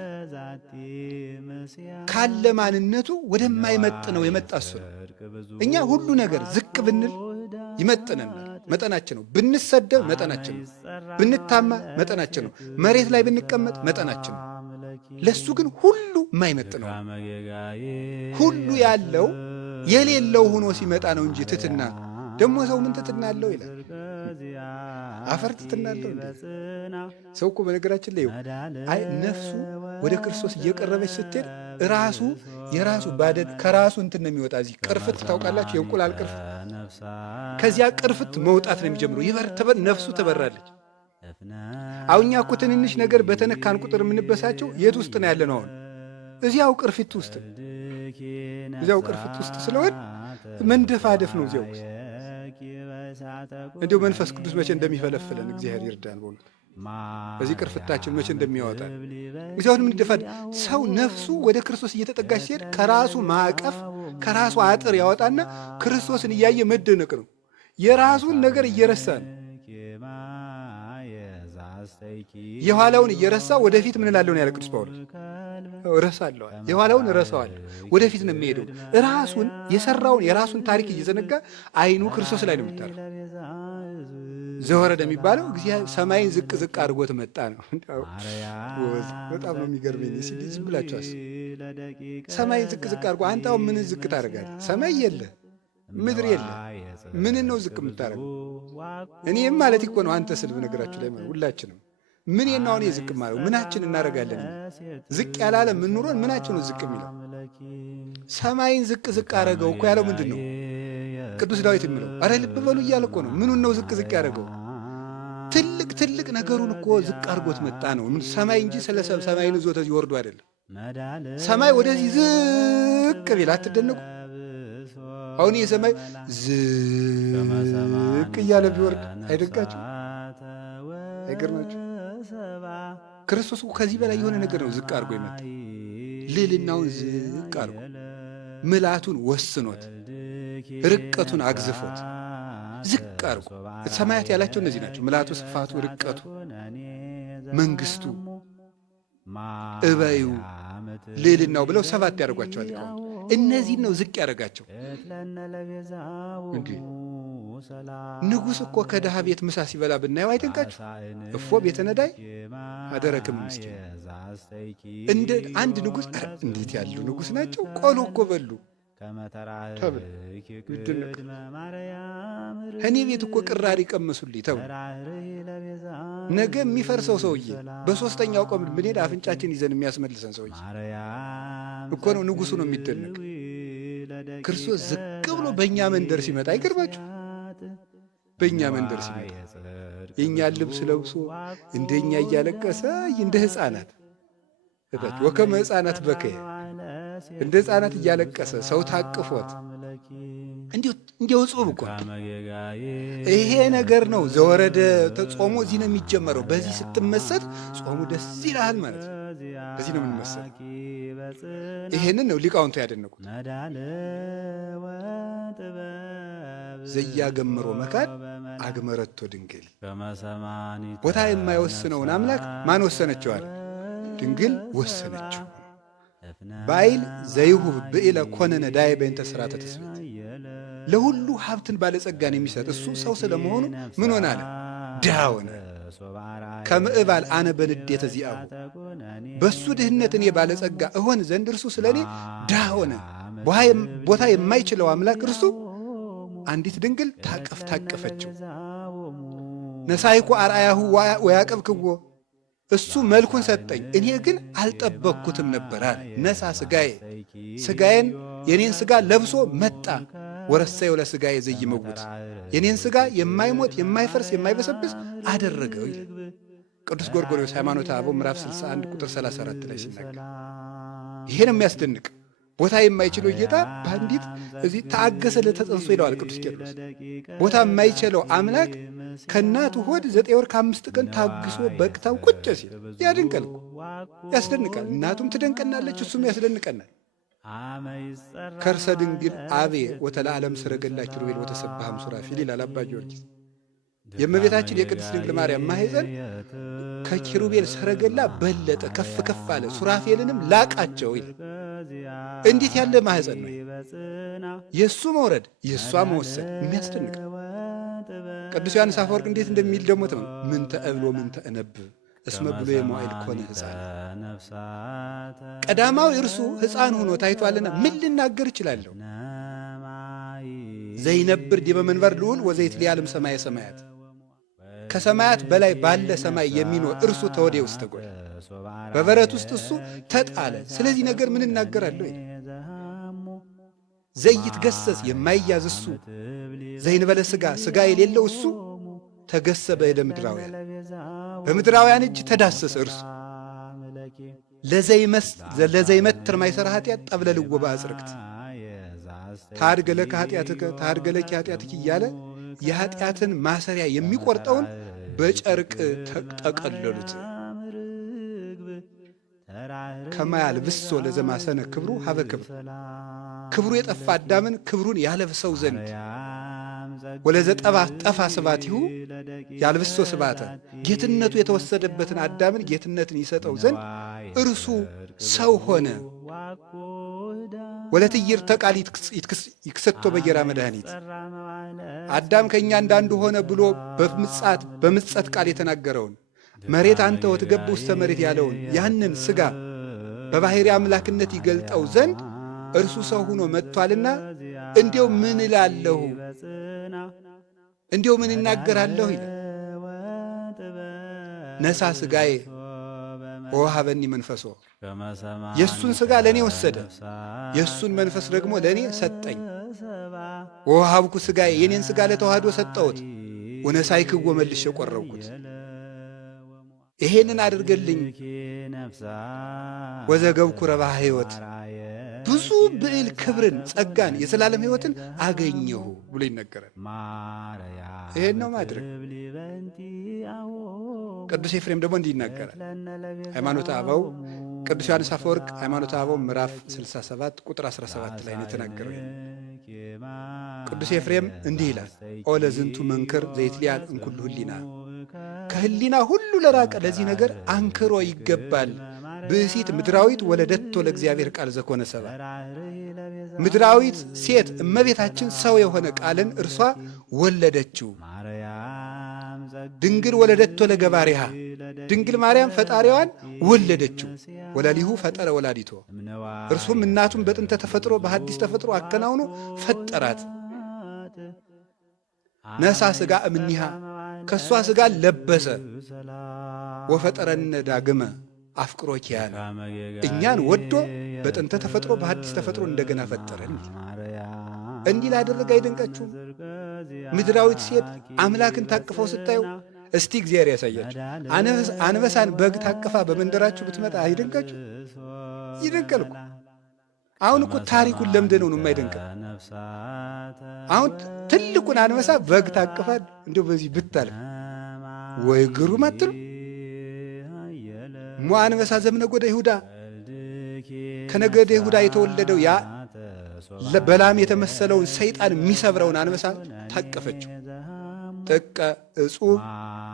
ካለ ማንነቱ ወደማይመጥነው የመጣ እሱ ነው። እኛ ሁሉ ነገር ዝቅ ብንል ይመጥነናል፣ መጠናችን ነው። ብንሰደብ መጠናችን ነው። ብንታማ መጠናችን ነው። መሬት ላይ ብንቀመጥ መጠናችን ነው። ለሱ ግን ሁሉ የማይመጥነው ሁሉ ያለው የሌለው ሆኖ ሲመጣ ነው እንጂ ትሕትና ደግሞ ሰው ምን ትሕትና አለው ይላል። አፈር ትሕትና አለው እንዴ? ሰው እኮ በነገራችን ላይ አይ ነፍሱ ወደ ክርስቶስ እየቀረበች ስትሄድ የራሱ ባደድ ከራሱ እንትን ነው የሚወጣ። እዚህ ቅርፍት ታውቃላችሁ? የእንቁላል ቅርፍት። ከዚያ ቅርፍት መውጣት ነው የሚጀምረው። ነፍሱ ትበራለች። አሁን እኛ እኮ ትንንሽ ነገር በተነካን ቁጥር የምንበሳቸው የት ውስጥ ነው ያለ ነው? አሁን እዚያው ቅርፊት ውስጥ ስለሆን መንደፋደፍ ነው እዚያው ውስጥ። እንዲሁ መንፈስ ቅዱስ መቼ እንደሚፈለፍለን እግዚአብሔር ይርዳን። በእውነት በዚህ ቅርፍታችን መቼ እንደሚያወጣን እግዚአብሔር ምን ይደፋድ። ሰው ነፍሱ ወደ ክርስቶስ እየተጠጋች ሲሄድ ከራሱ ማዕቀፍ ከራሱ አጥር ያወጣና ክርስቶስን እያየ መደነቅ ነው። የራሱን ነገር እየረሳ ነው። የኋላውን እየረሳ ወደፊት ምን እላለሁ ነው ያለ ቅዱስ ጳውሎስ። እረሳለሁ፣ የኋላውን እረሳዋለሁ፣ ወደፊት ነው የሚሄደው። ራሱን የሰራውን የራሱን ታሪክ እየዘነጋ አይኑ ክርስቶስ ላይ ነው የሚታረው። ዘወረደ የሚባለው እግዚአብሔር ሰማይን ዝቅ ዝቅ አድርጎት መጣ ነው። በጣም ነው የሚገርመኝ። ዝም ብላችሁ አስቡ። ሰማይን ዝቅ ዝቅ አድርጎ አንተ አሁን ምን ዝቅ ታደርጋለህ? ሰማይ የለ ምድር የለ፣ ምን ነው ዝቅ የምታደርገው? እኔም ማለት እኮ ነው አንተ ስል በነገራችሁ ላይ ማለት ሁላችንም ምን ነው አሁን ዝቅ ማለት ምናችን እናደርጋለን? ዝቅ ያላለ ምን ኑሮን ምናችን ነው ዝቅ የሚለው? ሰማይን ዝቅ ዝቅ አደረገው እኮ ያለው ምንድን ነው? ቅዱስ ዳዊት የሚለው አረ ልብ በሉ እያለ እኮ ነው። ምኑን ነው ዝቅ ዝቅ ያደረገው? ትልቅ ትልቅ ነገሩን እኮ ዝቅ አድርጎት መጣ ነው። ሰማይ እንጂ ስለ ሰማይን ይዞት ይወርዱ አይደለም። ሰማይ ወደዚህ ዝቅ ቢል አትደነቁ? አሁን የሰማይ ዝቅ እያለ ቢወርድ አይደንቃችሁ? አይገርማችሁ? ክርስቶስ ከዚህ በላይ የሆነ ነገር ነው ዝቅ አድርጎ የመጣ። ልዕልናውን ዝቅ አድርጎ ምልአቱን ወስኖት ርቀቱን አግዝፎት ዝቅ አድርጎ ሰማያት ያላቸው እነዚህ ናቸው። ምልአቱ፣ ስፋቱ፣ ርቀቱ፣ መንግስቱ፣ እበዩ፣ ልዕልናው ብለው 7 ያደርጓቸዋል። እነዚህን ነው ዝቅ ያደረጋቸው። እንዴ ንጉሥ እኮ ከድሃ ቤት ምሳ ሲበላ ብናየው አይደንቃችሁ? እፎ ቤተ ነዳይ አደረክም ምስኪን። እንደ አንድ ንጉሥ እንዴት ያሉ ንጉሥ ናቸው! ቆሎ እኮ በሉ ተብል ይደነቅ። እኔ ቤት እኮ ቅራሪ ቀመሱልኝ ተብሎ ነገ የሚፈርሰው ሰውዬ በሦስተኛው ቀን ብንሄድ አፍንጫችን ይዘን የሚያስመልሰን ሰውዬ እኮ ነው ንጉሡ ነው የሚደነቅ። ክርስቶስ ዝቅ ብሎ በእኛ መንደር ሲመጣ አይገርማችሁ? በእኛ መንደር ሲመጣ የእኛን ልብስ ለብሶ እንደኛ እያለቀሰ እንደ ሕፃናት እታች ወከመ ሕፃናት በከየ እንደ ሕፃናት እያለቀሰ ሰው ታቅፎት እንዲሁ ጾም እኮ ይሄ ነገር ነው። ዘወረደ ጾሙ እዚህ ነው የሚጀመረው። በዚህ ስትመሰል ጾሙ ደስ ይልሃል ማለት ነው። በዚህ ነው የምንመሰል። ይሄንን ነው ሊቃውንቱ ያደነቁት። ዘያገምሮ መካድ አግመረቶ ድንግል። ቦታ የማይወስነውን አምላክ ማን ወሰነችዋል? ድንግል ወሰነችው። ባይል ዘይሁብ ብኢለ ኮነነ ዳይ በእንተ ሥርዓተ ትስብእት። ለሁሉ ሀብትን ባለጸጋን የሚሰጥ እሱ ሰው ስለመሆኑ ምን ሆነ አለ? ድሃ ሆነ። ከምዕባል አነ በንዴተ ዚአሁ፣ በሱ ድህነት እኔ ባለጸጋ እሆን ዘንድ እርሱ ስለ እኔ ድሃ ሆነ። ቦታ የማይችለው አምላክ እርሱ አንዲት ድንግል ታቀፈችው። ነሳይኩ አርአያሁ ወያቀብክዎ፣ እሱ መልኩን ሰጠኝ እኔ ግን አልጠበቅኩትም ነበር አለ። ነሳ ሥጋዬ፣ ሥጋዬን የኔን ሥጋ ለብሶ መጣ። ወረሰየው ለሥጋዬ ዘይመውት፣ የኔን ሥጋ የማይሞት የማይፈርስ የማይበሰብስ አደረገው ይላል ቅዱስ ጎርጎርዮስ ሃይማኖተ አበው ምዕራፍ 61 ቁጥር 34 ላይ ሲናገር። ይሄ ነው የሚያስደንቅ። ቦታ የማይችለው ጌታ በአንዲት እዚህ ታገሰ ለተጸንሶ ይለዋል ቅዱስ ቄርሎስ። ቦታ የማይችለው አምላክ ከእናቱ ሆድ 9 ወር ከ5 ቀን ታግሶ በቅታው ቁጭ ሲል ያድንቀል፣ ያስደንቃል። እናቱም ትደንቀናለች፣ እሱም ያስደንቀናል። ከርሰ ድንግል አቤ ወተለዓለም ሰረገላ ኪሩቤል ወተሰብሐም ሱራፊል ይላል አባ ጊዮርጊስ። የእመቤታችን የቅድስት ድንግል ማርያም ማኅፀን ከኪሩቤል ሰረገላ በለጠ፣ ከፍ ከፍ አለ፣ ሱራፌልንም ላቃቸው ይላል። እንዴት ያለ ማኅፀን ነው! የእሱ መውረድ የእሷ መወሰድ የሚያስደንቅ። ቅዱስ ዮሐንስ አፈወርቅ እንዴት እንደሚል ደግሞ ምንተ እብሎ ምንተ እነብብ እስመ ብሎ የመዋዕል ኮነ ሕፃን። ቀዳማዊ እርሱ ሕፃን ሆኖ ታይቷልና ምን ልናገር እችላለሁ? ዘይነብር ዲበ መንበር ልዑል ወዘይትለዓለም ሰማየ ሰማያት፣ ከሰማያት በላይ ባለ ሰማይ የሚኖር እርሱ ተወዴ ውስጥ ተጎደ፣ በበረት ውስጥ እሱ ተጣለ። ስለዚህ ነገር ምን እናገራለሁ? ዘይትገሰጽ የማይያዝ እሱ፣ ዘይንበለ ሥጋ ሥጋ የሌለው እሱ ተገሰ በእደ ምድራውያን፣ በምድራውያን እጅ ተዳሰሰ። እርሱ ለዘይመትር ማይሰራ ኃጢአት ጠብለልዎ በአጽርቅት ታድገ ለከ ኃጢአትከ ታድገ ለኪ ኃጢአትኪ እያለ የኃጢአትን ማሰሪያ የሚቆርጠውን በጨርቅ ተጠቀለሉት። ከማያልብሶ ለዘማሰነ ክብሩ ሀበ ክብር ክብሩ የጠፋ አዳምን ክብሩን ያለብሰው ዘንድ ወለዘ ጠፋ ስባቲሁ ያልብሶ ስባተ ጌትነቱ የተወሰደበትን አዳምን ጌትነትን ይሰጠው ዘንድ እርሱ ሰው ሆነ። ወለትይር ተቃል ይክሰቶ በየራ መድኃኒት አዳም ከእኛ እንዳንዱ ሆነ ብሎ በምጸት ቃል የተናገረውን መሬት አንተ ወትገብ ውስተ መሬት ያለውን ያንን ሥጋ በባሕርይ አምላክነት ይገልጠው ዘንድ እርሱ ሰው ሆኖ መጥቷልና እንዲው ምን እላለሁ እንዲው ምን እናገራለሁ ይላል። ነሳ ሥጋዬ ወወሀበኒ መንፈሶ የእሱን ሥጋ ለእኔ ወሰደ፣ የእሱን መንፈስ ደግሞ ለእኔ ሰጠኝ። ወወሀብኩ ሥጋዬ የኔን ሥጋ ለተዋህዶ ሰጠሁት፣ ወነሳይክዎ መልሼ ቆረብኩት። ይሄንን አድርገልኝ ወዘገብኩ ረብሐ ሕይወት ብዙ ብዕል ክብርን ጸጋን የዘላለም ሕይወትን አገኘሁ ብሎ ይነገራል። ይሄን ነው ማድረግ። ቅዱስ ኤፍሬም ደግሞ እንዲህ ይናገራል። ሃይማኖተ አበው ቅዱስ ዮሐንስ አፈወርቅ ሃይማኖተ አበው ምዕራፍ 67 ቁጥር 17 ላይ ነው የተናገረው። ቅዱስ ኤፍሬም እንዲህ ይላል፣ ኦ ለዝንቱ መንክር ዘይትሊያል እንኩሉ ህሊና ከህሊና ሁሉ ለራቀ ለዚህ ነገር አንክሮ ይገባል። ብእሲት ምድራዊት ወለደቶ ለእግዚአብሔር ቃል ዘኮነ ሰባ ምድራዊት ሴት እመቤታችን ሰው የሆነ ቃልን እርሷ ወለደችው። ድንግል ወለደቶ ለገባሪሃ ድንግል ማርያም ፈጣሪዋን ወለደችው። ወላሊሁ ፈጠረ ወላዲቶ እርሱም እናቱን በጥንተ ተፈጥሮ በሐዲስ ተፈጥሮ አከናውኖ ፈጠራት። ነሳ ሥጋ እምኒሃ ከእሷ ሥጋ ለበሰ። ወፈጠረነ ዳግመ አፍቅሮ ኪያነ እኛን ወዶ በጥንተ ተፈጥሮ በሐዲስ ተፈጥሮ እንደገና ፈጠረን። እንዲህ ላደረገ አይደንቃችሁም? ምድራዊት ሴት አምላክን ታቅፈው ስታዩ እስቲ እግዚአብሔር ያሳያችሁ። አንበሳን በግ ታቅፋ በመንደራችሁ ብትመጣ አይደንቃችሁ? ይደንቃል እኮ። አሁን እኮ ታሪኩን ለምደነው ነው የማይደንቀን። አሁን ትልቁን አንበሳ በግ ታቅፋ እንዲሁ በዚህ ብታል ወይ ግሩም አትሉ? ሞ አንበሳ ዘምነጎደ ይሁዳ ከነገደ ይሁዳ የተወለደው ያ በላም የተመሰለውን ሰይጣን የሚሰብረውን አንበሳ ታቀፈችው። ጥቀ እጹብ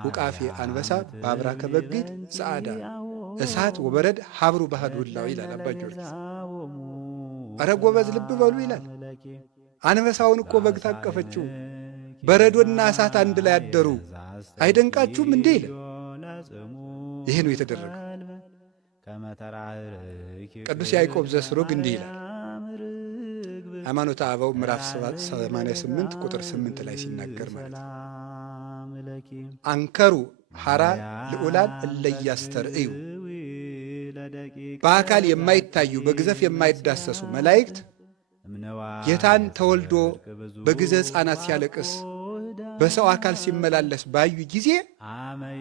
ውቃፌ አንበሳ ባብራ ከበግት ጸዓዳ እሳት ወበረድ ሀብሩ ባህድ ውላው ይላል አባ ጊዮርጊስ። ኧረ ጎበዝ ልብ በሉ ይላል። አንበሳውን እኮ በግ ታቀፈችው። በረዶና እሳት አንድ ላይ አደሩ። አይደንቃችሁም እንዴ ይላል። ይሄ ነው የተደረገው። ቅዱስ ያዕቆብ ዘስሩግ እንዲህ ይላል ሃይማኖተ አበው ምዕራፍ 88 ቁጥር 8 ላይ ሲናገር ማለት ነው። አንከሩ ሐራ ልዑላን እለያስተርእዩ በአካል የማይታዩ በግዘፍ የማይዳሰሱ መላእክት ጌታን ተወልዶ በግዘ ሕፃናት ሲያለቅስ በሰው አካል ሲመላለስ ባዩ ጊዜ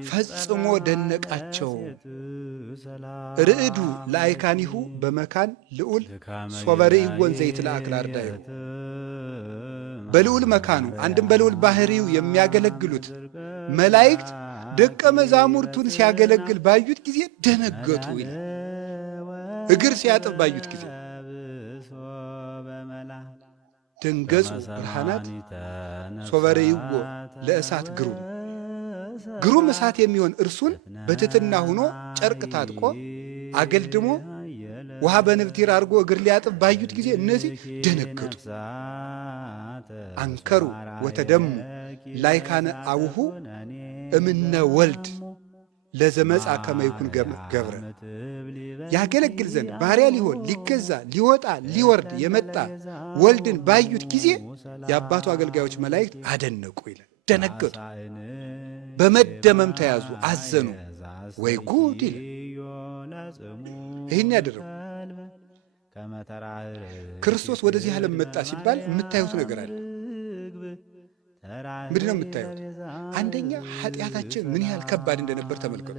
ፈጽሞ ደነቃቸው። ርዕዱ ለአይካኒሁ በመካን ልዑል ሶበርኢወን ዘይትለአክል አርዳኢሁ በልዑል መካኑ አንድም በልዑል ባህሪው የሚያገለግሉት መላእክት ደቀ መዛሙርቱን ሲያገለግል ባዩት ጊዜ ደነገጡ ይላል። እግር ሲያጥብ ባዩት ጊዜ ደንገጹ ብርሃናት ሶበርኢዎ ለእሳት ግሩም እሳት የሚሆን እርሱን በትሕትና ሆኖ ጨርቅ ታጥቆ አገልድሞ ውሃ በንብቲር አድርጎ እግር ሊያጥብ ባዩት ጊዜ እነዚህ ደነገጡ። አንከሩ ወተደሙ ላይካነ አቡሁ እምነ ወልድ ለዘመጻ ከመይኩን ገብረ ያገለግል ዘንድ ባሪያ ሊሆን ሊገዛ ሊወጣ ሊወርድ የመጣ ወልድን ባዩት ጊዜ የአባቱ አገልጋዮች መላእክት አደነቁ ይላል። ደነገጡ፣ በመደመም ተያዙ፣ አዘኑ። ወይ ጉድ ይላል። ይህን ያደረጉ ክርስቶስ ወደዚህ ዓለም መጣ ሲባል የምታዩት ነገር አለ። ምንድን ነው የምታዩት? አንደኛ ኃጢአታችን ምን ያህል ከባድ እንደነበር ተመልከቱ።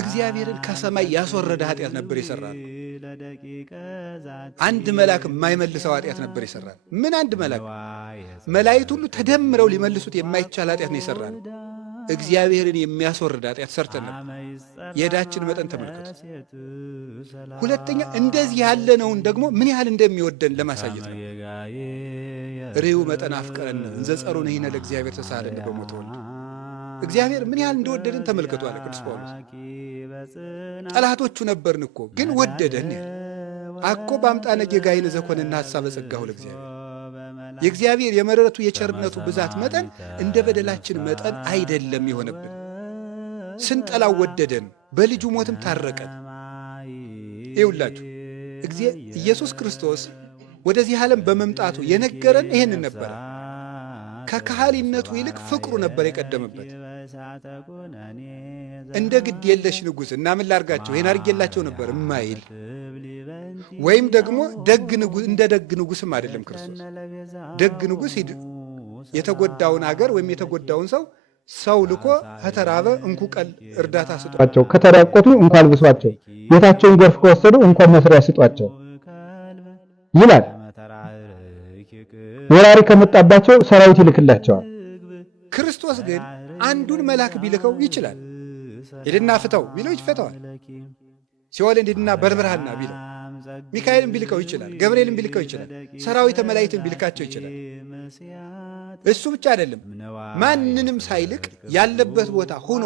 እግዚአብሔርን ከሰማይ ያስወረደ ኃጢአት ነበር የሰራነው። አንድ መልአክ የማይመልሰው ኃጢአት ነበር የሰራነው። ምን አንድ መልአክ መላእክት ሁሉ ተደምረው ሊመልሱት የማይቻል ኃጢአት ነው የሰራነው። እግዚአብሔርን የሚያስወርድ ኃጢአት ሰርተን ነበር። የዕዳችን መጠን ተመልከቱ። ሁለተኛ እንደዚህ ያለነውን ደግሞ ምን ያህል እንደሚወደን ለማሳየት ነው። ርዩ መጠን አፍቀረን እንዘ ጸሩነ ይእነ ለእግዚአብሔር ተሳሃለነ በሞተ ወልድ። እግዚአብሔር ምን ያህል እንደወደደን ተመልከቱ አለ ቅዱስ ጳውሎስ። ጠላቶቹ ነበርን እኮ ግን ወደደን። አኮ በአምጣነ ጌጋይነ ዘኮነነ ሐሳበ ጸጋሁ ለእግዚአብሔር። የእግዚአብሔር የምሕረቱ የቸርነቱ ብዛት መጠን እንደ በደላችን መጠን አይደለም የሆነብን። ስንጠላው ወደደን፣ በልጁ ሞትም ታረቀን። ይውላችሁ ኢየሱስ ክርስቶስ ወደዚህ ዓለም በመምጣቱ የነገረን ይሄንን ነበር። ከካህሊነቱ ይልቅ ፍቅሩ ነበር የቀደመበት። እንደ ግድ የለሽ ንጉሥ እና ምን ላርጋቸው ይሄን አድርጌላቸው ነበር እማይል ወይም ደግሞ እንደ ደግ ንጉሥም አይደለም ክርስቶስ። ደግ ንጉሥ የተጎዳውን አገር ወይም የተጎዳውን ሰው ልኮ ከተራበ እንኩ ቀል እርዳታ ስጧቸው፣ ከተራቆቱ እንኳ አልብሷቸው፣ ቤታቸውን ጎርፍ ከወሰዱ እንኳን መስሪያ ስጧቸው ይላል። ወራሪ ከመጣባቸው ሰራዊት ይልክላቸዋል። ክርስቶስ ግን አንዱን መልአክ ቢልከው ይችላል። ሂድና ፍታው ቢለው ይፈታዋል። ሲኦልን ሂድና በርብርሃና ቢለው ሚካኤልን ቢልከው ይችላል። ገብርኤልን ቢልከው ይችላል። ሰራዊተ መላእክትን ቢልካቸው ይችላል። እሱ ብቻ አይደለም፣ ማንንም ሳይልቅ ያለበት ቦታ ሆኖ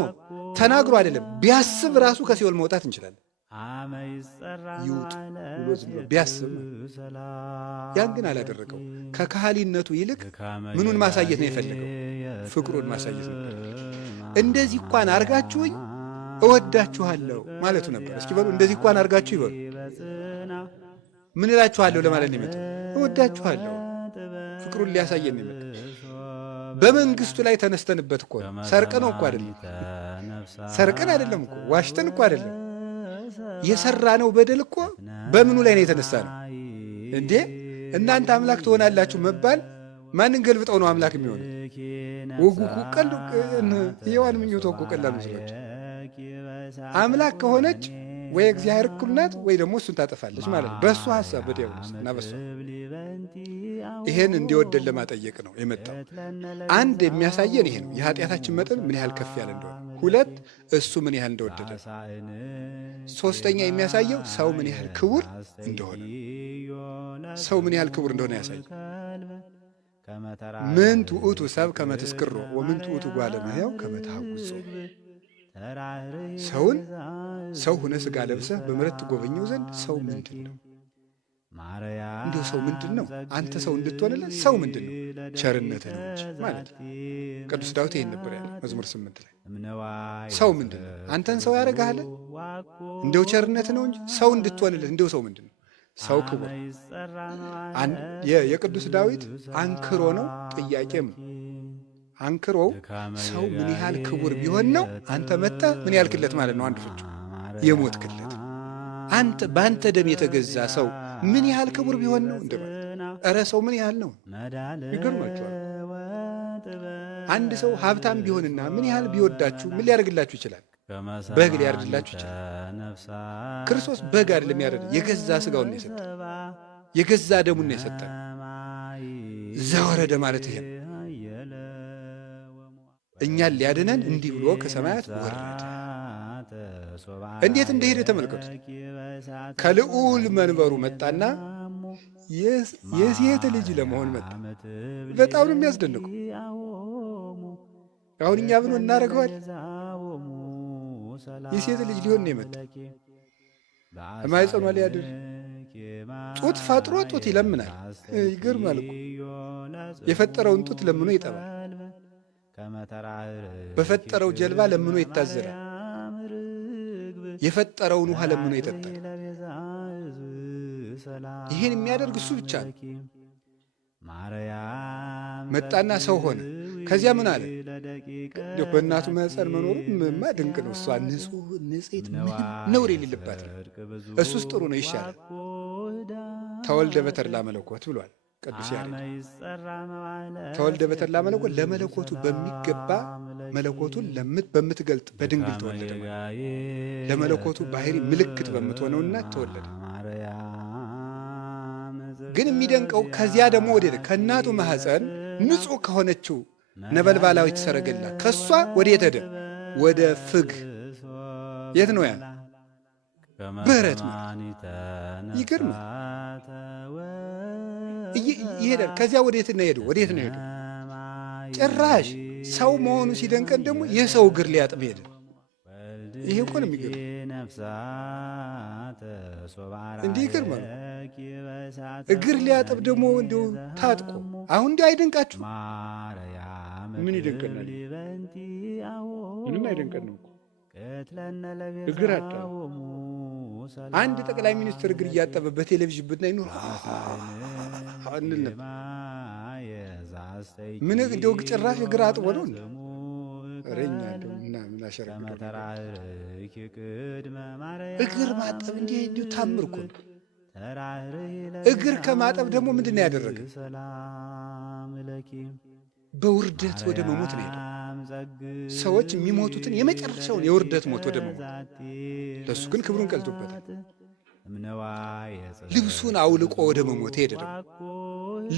ተናግሮ አይደለም ቢያስብ ራሱ ከሲኦል መውጣት እንችላለን። ይውጥ ብሎ ዝም ብሎ ቢያስብ ያን ግን አላደረገው። ከካህሊነቱ ይልቅ ምኑን ማሳየት ነው የፈለገው? ፍቅሩን ማሳየት ነበር። እንደዚህ እንኳን አርጋችሁኝ እወዳችኋለሁ ማለቱ ነበር። እስኪ በሉ እንደዚህ እንኳን አርጋችሁ ይበሉ። ምን እላችኋለሁ ለማለት ነው የመጣው። እወዳችኋለሁ ፍቅሩን ሊያሳየን ነው የመጣው። በመንግስቱ ላይ ተነስተንበት እኮ ሰርቀነው እኮ አይደለም፣ ሰርቀን አይደለም እኮ ዋሽተን እኮ አይደለም። የሰራነው በደል እኮ በምኑ ላይ ነው የተነሳ ነው እንዴ? እናንተ አምላክ ትሆናላችሁ መባል ማንን ገልብጠው ነው አምላክ የሚሆነው? ወጉ ቁቀል የዋን ምኞት ወጉ ቀላል መስሏቸው። አምላክ ከሆነች ወይ እግዚአብሔር እኩል ናት ወይ ደግሞ እሱን ታጠፋለች ማለት ነው። በእሱ ሐሳብ በዲያብሎስ እና በእሱ ይሄን እንዲወደን ለማጠየቅ ነው የመጣው። አንድ የሚያሳየን ይሄ ነው፣ የኃጢአታችን መጠን ምን ያህል ከፍ ያለ እንደሆነ። ሁለት እሱ ምን ያህል እንደወደደ። ሶስተኛ የሚያሳየው ሰው ምን ያህል ክቡር እንደሆነ፣ ሰው ምን ያህል ክቡር እንደሆነ ያሳያል። ምን ትዑቱ ሰብ ከመ ትስክሮ ወምን ትዑቱ ጓለ እመሕያው ከመ ተሐውጾ። ሰውን ሰው ሆነ ሥጋ ለብሰህ በምሕረት ትጎበኘው ዘንድ ሰው ምንድን ነው? እንዲሁ ሰው ምንድን ነው? አንተ ሰው እንድትሆንለት ሰው ምንድን ነው? ቸርነትህ ነው እንጂ ማለት ነው። ቅዱስ ዳዊት ይሄን ነበር ያለ መዝሙር 8 ላይ። ሰው ምንድን ነው? አንተን ሰው ያደርግሃል? እንደው ቸርነት ነው እንጂ ሰው እንድትሆንለት እንደው ሰው ምንድን ነው? ሰው ክቡር። የቅዱስ ዳዊት አንክሮ ነው፣ ጥያቄም አንክሮው ሰው ምን ያህል ክቡር ቢሆን ነው አንተ መጣ ምን ያህል ክለት ማለት ነው። አንድ ፍቹ የሞት ክለት። አንተ በአንተ ደም የተገዛ ሰው ምን ያህል ክቡር ቢሆን ነው እንደማለት። ኧረ ሰው ምን ያህል ነው? ይገርማችኋል። አንድ ሰው ሀብታም ቢሆንና ምን ያህል ቢወዳችሁ ምን ሊያደርግላችሁ ይችላል? በግ ሊያርድላችሁ ይችላል። ክርስቶስ በግ አይደለም ያረደ፣ የገዛ ስጋውን ነው የሰጠ፣ የገዛ ደሙን ነው የሰጠ። ዘወረደ ማለት ይሄ እኛን ሊያድነን እንዲህ ብሎ ከሰማያት ወረደ። እንዴት እንደሄደ ተመልከቱት። ከልዑል መንበሩ መጣና የሴት ልጅ ለመሆን መጣ። በጣም ነው የሚያስደንቀው። አሁን እኛ ብሎ እናደርገዋል። የሴት ልጅ ሊሆን ነው የመጣ። ማኅፀኗ ሊያድር ጡት ፈጥሮ ጡት ይለምናል። ይገርማል እኮ የፈጠረውን ጡት ለምኖ ይጠባል። በፈጠረው ጀልባ ለምኖ ይታዘላል። የፈጠረውን ውሃ ለምኖ ይጠጣል። ይህን የሚያደርግ እሱ ብቻ ነው። መጣና ሰው ሆነ። ከዚያ ምን አለ? በእናቱ ማኅፀን መኖሩማ ድንቅ ነው። እሷ ንጹሕ ንጽሕት ምንም ነውር የሌለባት ነው። እሱስ ጥሩ ነው፣ ይሻላል። ተወልደ በተድላ መለኮት ብሏል ቅዱስ ያሬድ ተወልደ በተድላ መለኮት ለመለኮቱ በሚገባ መለኮቱን በምትገልጥ በድንግል ተወለደ ማለት ለመለኮቱ ባህሪ ምልክት በምትሆነውና ተወለደ። ግን የሚደንቀው ከዚያ ደግሞ ወደ ከእናቱ ማህፀን ንጹሕ ከሆነችው ነበልባላዊት ሰረገላ ከሷ ወዴት ሄደ? ወደ ፍግ የት ነው ያ በረት ማለት ይገርማል። ይሄዳል። ከዚያ ወዴት ነው ሄዱ? ወዴት ነው ሄዱ? ጭራሽ ሰው መሆኑ ሲደንቀን ደግሞ የሰው እግር ሊያጥብ ሄደ። ይሄ እኮ ነው የሚገርም። እንዲህ ይገርማል። እግር ሊያጥብ ደግሞ እንዲሁ ታጥቆ አሁን እንዲህ አይደንቃችሁ? ምን ይደንቀናል? ምንም አይደንቀን ነው። እግር አጠበ። አንድ ጠቅላይ ሚኒስትር እግር እያጠበ በቴሌቪዥን ብናይ ኑሮ እንል ነበር። ምን እንደው ጭራሽ እግር አጥቦ ነው እንዴ? ረኛ እንደውና ምን አሸረግደ እግር ማጠብ እንዲሁ ታምር እኮ ነው። እግር ከማጠብ ደግሞ ምንድን ነው ያደረገ? በውርደት ወደ መሞት ነው ሄደው። ሰዎች የሚሞቱትን የመጨረሻውን የውርደት ሞት ወደ መሞት፣ ለሱ ግን ክብሩን ቀልጦበታል። ልብሱን አውልቆ ወደ መሞት ሄደ። ደግሞ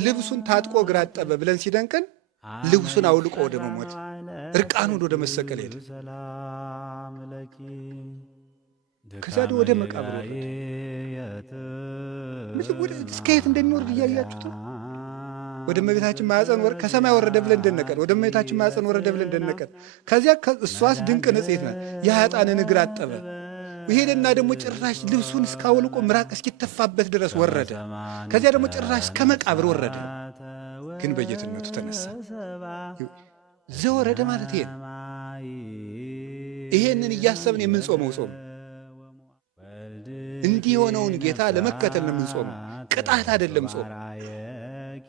ልብሱን ታጥቆ እግር አጠበ ብለን ሲደንቀን ልብሱን አውልቆ ወደ መሞት እርቃኑን ወደ መሰቀል ሄደ። ከዛ ወደ መቃብር ወረደ። እስከ የት እንደሚወርድ እያያችሁት ወደ እመቤታችን ማኅፀን ከሰማይ ወረደ ብለን እንደነቀን ወደ እመቤታችን ማኅፀን ወረደ ብለን እንደነቀን። ከዚያ እሷስ ድንቅ ንጽሕት ናት። የኃጥአንን እግር አጠበ። ይሄንና ደግሞ ጭራሽ ልብሱን እስካውልቆ ምራቅ እስኪተፋበት ድረስ ወረደ። ከዚያ ደግሞ ጭራሽ እስከ መቃብር ወረደ። ግን በጌትነቱ ተነሳ። ዘወረደ ማለት ይሄ ነው። ይሄንን እያሰብን የምንጾመው ጾም እንዲህ የሆነውን ጌታ ለመከተል ነው የምንጾመው። ቅጣት አይደለም ጾም።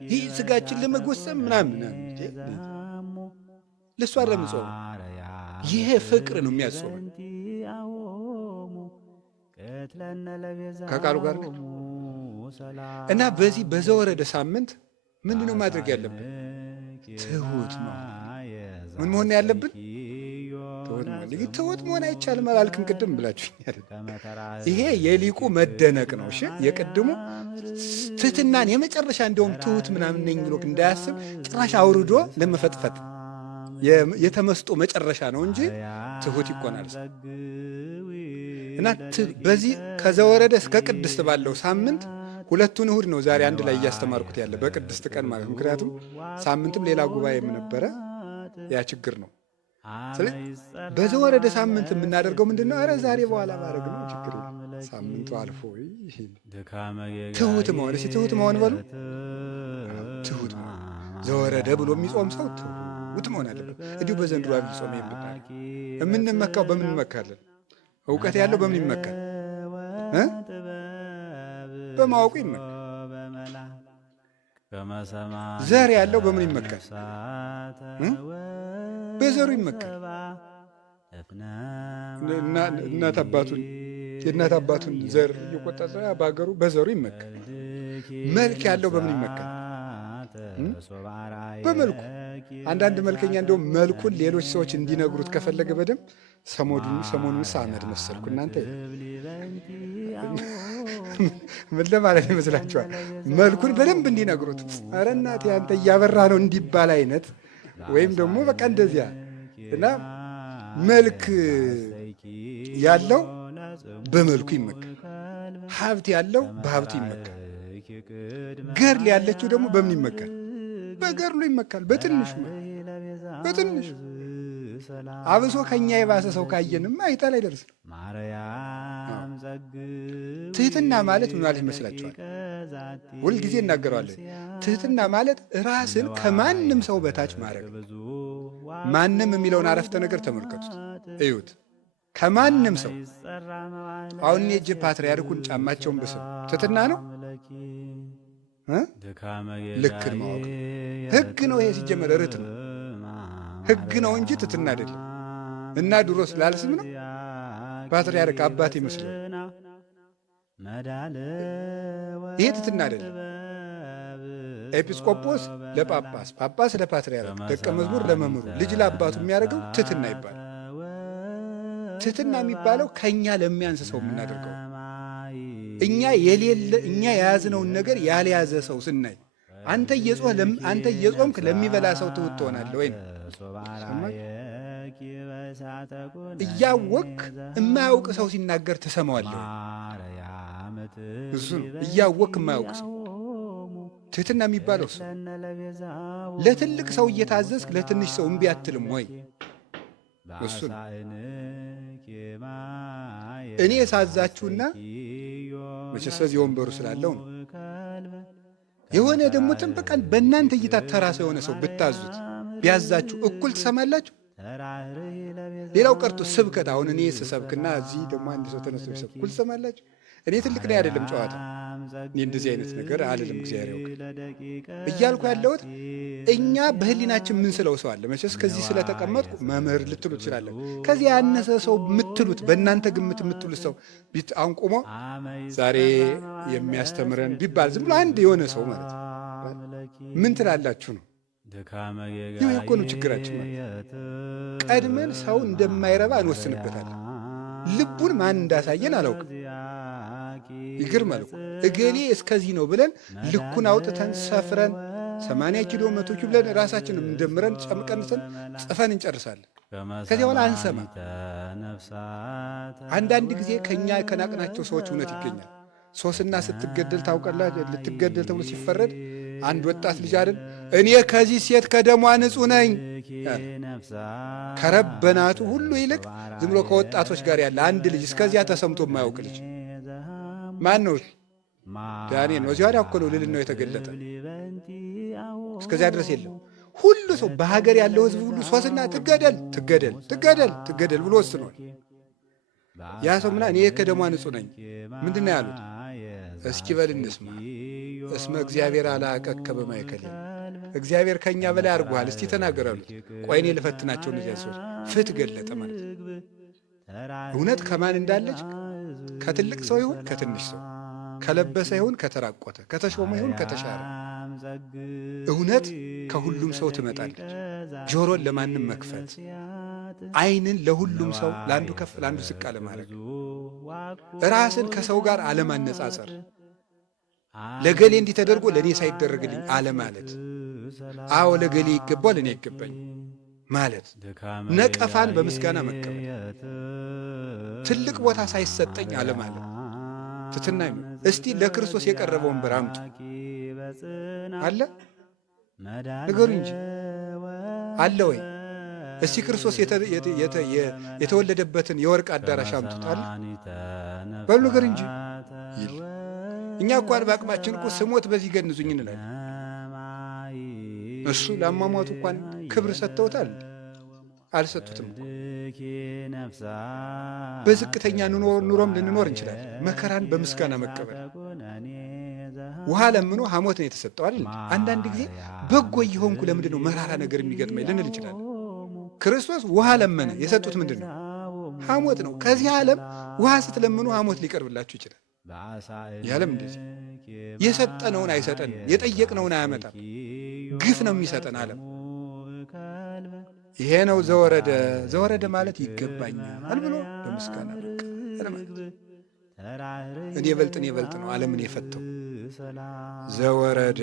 ይህ ስጋችን ለመጎሰም ምናምን ለእሱ አይደለም ጾም። ይሄ ፍቅር ነው የሚያጾመን። ከቃሉ ጋር ነው እና በዚህ በዘወረደ ሳምንት ምንድነው ማድረግ ያለብን? ትሁት ነው። ምን መሆን ያለብን? ትሁት መሆን አይቻልም አላልክም? ቅድም ብላችሁኛል። ይሄ የሊቁ መደነቅ ነው። እሺ የቅድሙ ትህትናን የመጨረሻ እንደውም ትሁት ምናምን ነኝ ብሎ እንዳያስብ ጭራሽ አውርዶ ለመፈጥፈጥ የተመስጦ መጨረሻ ነው እንጂ ትሁት ይኮናል። እና በዚህ ከዘወረደ እስከ ቅድስት ባለው ሳምንት ሁለቱን እሁድ ነው ዛሬ አንድ ላይ እያስተማርኩት ያለ በቅድስት ቀን ማለት። ምክንያቱም ሳምንትም ሌላ ጉባኤም ነበረ፣ ያ ችግር ነው። ስለዚህ በዘወረደ ሳምንት የምናደርገው ምንድን ነው? ኧረ ዛሬ በኋላ ማድረግ ነው፣ ችግር የለም። ሳምንቱ አልፎ ትሁት መሆን ትሁት መሆን በሉ ትሁት መሆን። ዘወረደ ብሎ የሚጾም ሰው ትሁት መሆን አለበት። እንዲሁ በዘንድሮ አብይ ጾም የምንመካው በምን እንመካለን? እውቀት ያለው በምን ይመካል? በማወቁ ይመካል። ዘር ያለው በምን ይመካል? በዘሩ ይመካል። የእናት አባቱን ዘር እየቆጠረ በሀገሩ በዘሩ ይመካል። መልክ ያለው በምን ይመካል? በመልኩ። አንዳንድ መልከኛ እንደውም መልኩን ሌሎች ሰዎች እንዲነግሩት ከፈለገ በደንብ ሰሞኑን አመድ መሰልኩ እናንተ ምን ለማለት ይመስላችኋል? መልኩን በደንብ እንዲነግሩት፣ ኧረ እናቴ አንተ እያበራ ነው እንዲባል አይነት ወይም ደግሞ በቃ እንደዚያ እና መልክ ያለው በመልኩ ይመካል። ሀብት ያለው በሀብቱ ይመካል። ገድል ያለችው ደግሞ በምን ይመካል? በገድሉ ይመካል። በትንሹ በትንሹ አብሶ ከኛ የባሰ ሰው ካየንማ አይጣል አይደርስም። ትህትና ማለት ምን ማለት ይመስላችኋል? ሁልጊዜ እናገረዋለን። ትህትና ማለት ራስን ከማንም ሰው በታች ማድረግ። ማንም የሚለውን አረፍተ ነገር ተመልከቱት፣ እዩት። ከማንም ሰው አሁን እጄ ፓትርያርኩን ጫማቸውን ብስም ትህትና ነው? ልክን ማወቅ ህግ ነው። ይሄ ሲጀመር ርት ነው፣ ህግ ነው እንጂ ትህትና አይደለም። እና ድሮ ስላልስም ነው ፓትርያርክ አባት ይመስላል። ይሄ ትህትና አይደለም። ኤጲስቆጶስ ለጳጳስ፣ ጳጳስ ለፓትርያርክ፣ ደቀ መዝሙር ለመምህሩ፣ ልጅ ለአባቱ የሚያደርገው ትሕትና ይባላል። ትሕትና የሚባለው ከእኛ ለሚያንስ ሰው የምናደርገው እኛ የያዝነውን ነገር ያልያዘ ሰው ስናይ አንተ እየጾምክ ለሚበላ ሰው ትሑት ትሆናለህ ወይ ነው። እያወቅክ የማያውቅ ሰው ሲናገር ትሰማዋለህ። እሱ ነው እያወቅክ የማያውቅ ሰው ትሕትና የሚባለው እሱ። ለትልቅ ሰው እየታዘዝክ ለትንሽ ሰው እምቢ አትልም ወይ? እሱ ነው። እኔ ሳዛችሁና መቼስ በዚህ ወንበሩ ስላለው ነው። የሆነ ደግሞ ጥንበቃን በእናንተ እይታ ተራ ሰው የሆነ ሰው ብታዙት ቢያዛችሁ እኩል ትሰማላችሁ? ሌላው ቀርቶ ስብከት፣ አሁን እኔ ስሰብክና እዚህ ደግሞ አንድ ሰው ተነስቶ ቢሰብክ እኩል ትሰማላችሁ? እኔ ትልቅ ነው አይደለም ጨዋታ። እኔ እንደዚህ አይነት ነገር አልልም። እግዚአብሔር ያውቅ እያልኩ ያለሁት እኛ በህሊናችን ምን ስለው ሰው አለ። መቼስ ከዚህ ስለተቀመጥኩ መምህር ልትሉ ትችላለን። ከዚህ ያነሰ ሰው የምትሉት በእናንተ ግምት የምትሉት ሰው አሁን ቆሞ ዛሬ የሚያስተምረን ቢባል ዝም ብሎ አንድ የሆነ ሰው ማለት ምን ትላላችሁ ነው? ይህ እኮ ነው ችግራችን ማለት። ቀድመን ሰው እንደማይረባ እንወስንበታለን። ልቡን ማን እንዳሳየን አላውቅም። ይገርማል እኮ እገሌ እስከዚህ ነው ብለን ልኩን አውጥተን ሰፍረን 80 ኪሎ 100 ኪሎ ብለን ራሳችንን እንደምረን ጨምቀንሰን ጽፈን እንጨርሳለን። ከዚያ በኋላ አንሰማ። አንዳንድ ጊዜ ከኛ ከናቅናቸው ሰዎች እውነት ይገኛል። ሶስና ስትገደል ታውቃላችሁ። ልትገደል ተብሎ ሲፈረድ አንድ ወጣት ልጅ አይደል እኔ ከዚህ ሴት ከደሟ ንጹሕ ነኝ ከረበናቱ ሁሉ ይልቅ ዝም ብሎ ከወጣቶች ጋር ያለ አንድ ልጅ እስከዚያ ተሰምቶ የማያውቅ ልጅ ማን ነው? ዳንኤል ነው። እዚያ እኮ ነው ልዕልናው የተገለጠ። እስከዚያ ድረስ የለም። ሁሉ ሰው በሀገር ያለው ሕዝብ ሁሉ ሶስና ትገደል ትገደል ትገደል ትገደል ብሎ ወስኗል። ያ ሰው ምና እኔ ከደሟ ንጹሕ ነኝ ምንድን ነው ያሉት? እስኪ በል እንስማ። እስመ እግዚአብሔር አልሐቀከ በማእከሌ፣ እግዚአብሔር ከእኛ በላይ አድርጎሃል፣ እስቲ ተናገር አሉት። ቆይ እኔ ልፈትናቸው። እነዚያ ሰዎች ፍት ገለጠ ማለት እውነት ከማን እንዳለች ከትልቅ ሰው ይሁን ከትንሽ ሰው፣ ከለበሰ ይሁን ከተራቆተ፣ ከተሾመ ይሁን ከተሻረ፣ እውነት ከሁሉም ሰው ትመጣለች። ጆሮን ለማንም መክፈት፣ ዓይንን ለሁሉም ሰው ለአንዱ ከፍ ለአንዱ ዝቅ አለማድረግ፣ ራስን ከሰው ጋር አለማነጻጸር፣ ለገሌ እንዲህ ተደርጎ ለእኔ ሳይደረግልኝ አለማለት፣ አዎ ለገሌ ይገባል እኔ ይገባኝ ማለት፣ ነቀፋን በምስጋና መቀበል፣ ትልቅ ቦታ ሳይሰጠኝ አለማለት ትሕትና ነው። እስቲ ለክርስቶስ የቀረበ ወንበር አምጡ አለ ንገሩ እንጂ አለ ወይ? እስቲ ክርስቶስ የተወለደበትን የወርቅ አዳራሽ አምጡት አለ በሉ ንገር እንጂ ይል። እኛ እንኳን በአቅማችን እኮ ስሞት በዚህ ገንዙኝ እንላለን። እሱ ለአሟሟቱ እንኳን ክብር ሰጥተውታል? አልሰጡትም። በዝቅተኛ ኑሮም ልንኖር እንችላለን። መከራን በምስጋና መቀበል። ውሃ ለምኖ ሐሞት ነው የተሰጠው አይደል? አንዳንድ ጊዜ በጎ እየሆንኩ ለምንድን ነው መራራ ነገር የሚገጥመኝ ልንል እንችላለን። ክርስቶስ ውሃ ለመነ። የሰጡት ምንድን ነው? ሐሞት ነው። ከዚህ ዓለም ውሃ ስትለምኑ ሐሞት ሊቀርብላችሁ ይችላል። የዓለም እንደዚህ የሰጠነውን አይሰጠንም፣ የጠየቅነውን አያመጣም። ግፍ ነው የሚሰጠን ዓለም። ይሄ ነው ዘወረደ። ዘወረደ ማለት ይገባኛል ብሎ በምስጋና እኔ በልጥ ነው ዓለምን የፈተው ዘወረደ።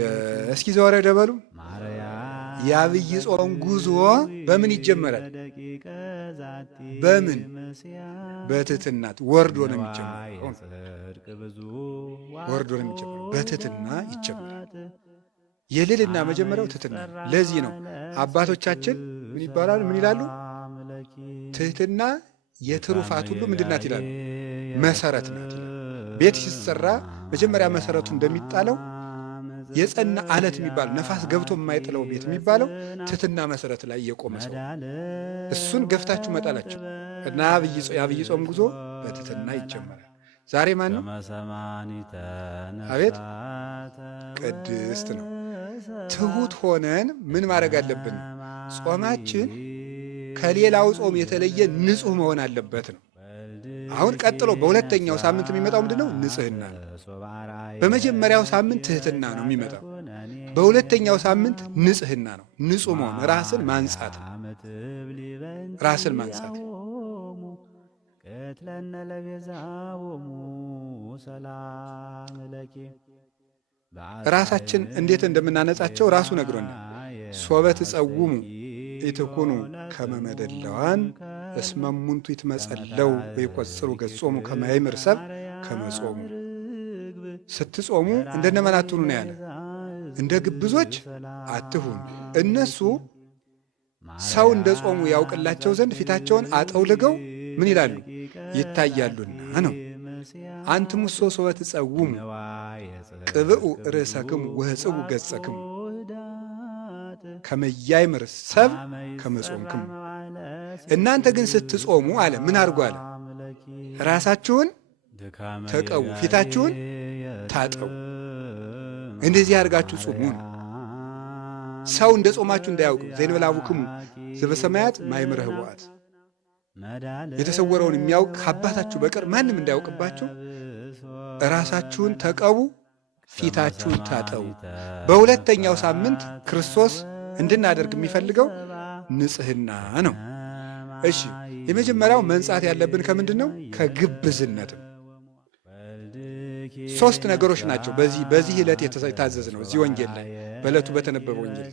እስኪ ዘወረደ በሉ። የዐቢይ ጾም ጉዞ በምን ይጀመራል? በምን? በትሕትናት ወርዶ ነው የሚጀምረው። ወርዶ ነው የሚጀምረው። በትሕትና ይጀምራል። የልዕልና መጀመሪያው ትሕትና። ለዚህ ነው አባቶቻችን ምን ይባላሉ? ምን ይላሉ? ትሕትና የትሩፋት ሁሉ ምንድን ናት ይላሉ? መሰረት ናት ይላሉ። ቤት ሲሰራ መጀመሪያ መሰረቱ እንደሚጣለው የጸና አለት የሚባል ነፋስ ገብቶ የማይጥለው ቤት የሚባለው ትሕትና መሰረት ላይ የቆመ ሰው፣ እሱን ገፍታችሁ መጣላችሁ እና የዐቢይ ጾም ጉዞ በትሕትና ይጀመራል። ዛሬ ማን ነው? አቤት ቅድስት ነው። ትሑት ሆነን ምን ማድረግ አለብን? ጾማችን ከሌላው ጾም የተለየ ንጹሕ መሆን አለበት ነው። አሁን ቀጥሎ በሁለተኛው ሳምንት የሚመጣው ምንድን ነው? ንጽሕና ነው። በመጀመሪያው ሳምንት ትሕትና ነው የሚመጣው። በሁለተኛው ሳምንት ንጽህና ነው። ንጹህ መሆን ራስን ማንጻት ነው። ራስን ማንጻት ራሳችን እንዴት እንደምናነጻቸው ራሱ ነግሮናል። ሶበ ትጸውሙ ኢትኩኑ ከመ መደለዋን እስመ እሙንቱ ይትመጸለው ወይቈጽሩ ገጾሙ ከመ ያእምር ሰብእ ከመ ጾሙ። ስትጾሙ እንደነማን አትሁኑ ነው ያለ። እንደ ግብዞች አትሁኑ። እነሱ ሰው እንደ ጾሙ ያውቅላቸው ዘንድ ፊታቸውን አጠውልገው ምን ይላሉ? ይታያሉና ነው። አንትሙሶ ሶበ ትጸውሙ ቅብኡ ርእሰክሙ ወሕጽቡ ገጸክሙ ከመ ያእምር ሰብእ ከመ ጾምክሙ። እናንተ ግን ስትጾሙ አለ ምን አድርጉ አለ? ራሳችሁን ተቀቡ፣ ፊታችሁን ታጠቡ። እንደዚህ አድርጋችሁ ጹሙ ነው። ሰው እንደ ጾማችሁ እንዳያውቅ ዘእንበለ አቡክሙ ዘበሰማያት ማእምረ ኅቡዓት፣ የተሰወረውን የሚያውቅ ከአባታችሁ በቀር ማንም እንዳያውቅባችሁ ራሳችሁን ተቀቡ፣ ፊታችሁን ታጠቡ። በሁለተኛው ሳምንት ክርስቶስ እንድናደርግ የሚፈልገው ንጽህና ነው። እሺ የመጀመሪያው መንጻት ያለብን ከምንድን ነው? ከግብዝነት። ሶስት ነገሮች ናቸው በዚህ ዕለት የታዘዝ ነው። እዚህ ወንጌል ላይ በዕለቱ በተነበበ ወንጌል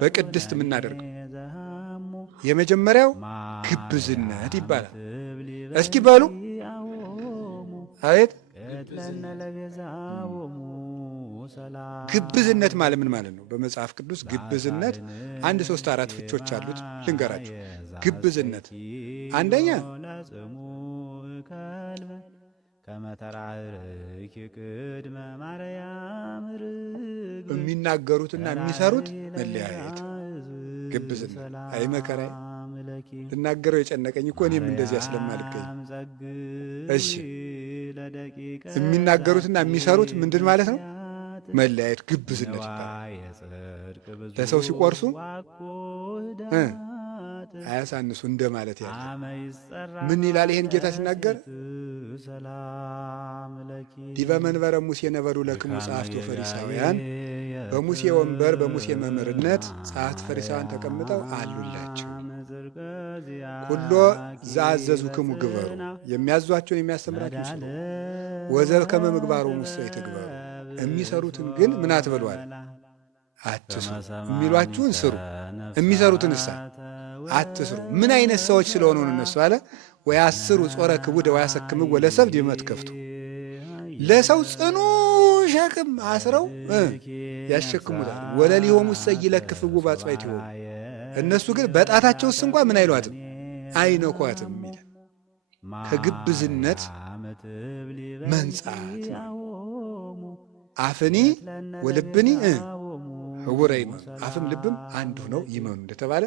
በቅድስት የምናደርገው የመጀመሪያው ግብዝነት ይባላል። እስኪ በሉ አቤት። ግብዝነት ማለት ምን ማለት ነው? በመጽሐፍ ቅዱስ ግብዝነት 1 3 4 ፍቾች አሉት። ልንገራችሁ። ግብዝነት አንደኛ የሚናገሩትና የሚሰሩት መለያየት። ግብዝነት አይ መከራዬ ልናገረው የጨነቀኝ እኮ እኔም እንደዚያ ስለማልገኝ። እሺ የሚናገሩትና የሚሰሩት ምንድን ማለት ነው? መለያየት ግብዝነት ይባላል። ለሰው ሲቆርሱ አያሳንሱ እንደማለት ያለ ምን ይላል? ይሄን ጌታ ሲናገር ዲበ መንበረ ሙሴ ነበሩ ለክሙ ጸሐፍት ወፈሪሳውያን፣ በሙሴ ወንበር በሙሴ መምህርነት ጸሐፍት ፈሪሳውያን ተቀምጠው አሉላቸው። ኩሎ ዘአዘዙክሙ ግበሩ፣ የሚያዟቸውን የሚያስተምራችሁ ስሩ። ወዘከመ ምግባሮሙ ሙሴ ይትግበሩ፣ የሚሰሩትን ግን ምን አትበሏል? አትስሩ። የሚሏችሁን ስሩ፣ የሚሰሩትን እሳ አትስሩ። ምን አይነት ሰዎች ስለሆኑ ነው እነሱ አለ? ወያስሩ ጾረ ክቡደ ወያሰክምዎ ለሰብእ ዲበ መትከፍቱ፣ ለሰው ጽኑ ሸክም አስረው ያሸክሙታል። ወለሊሆሙ ይለክፍዎ በአጽባዕቲሆሙ፣ እነሱ ግን በጣታቸውስ እንኳ ምን አይሏትም? አይነኳትም ይላል። ከግብዝነት መንጻት አፍኒ ወልብኒ ህቡረ ይመኑ፣ አፍም ልብም አንዱ ነው ይመኑ እንደተባለ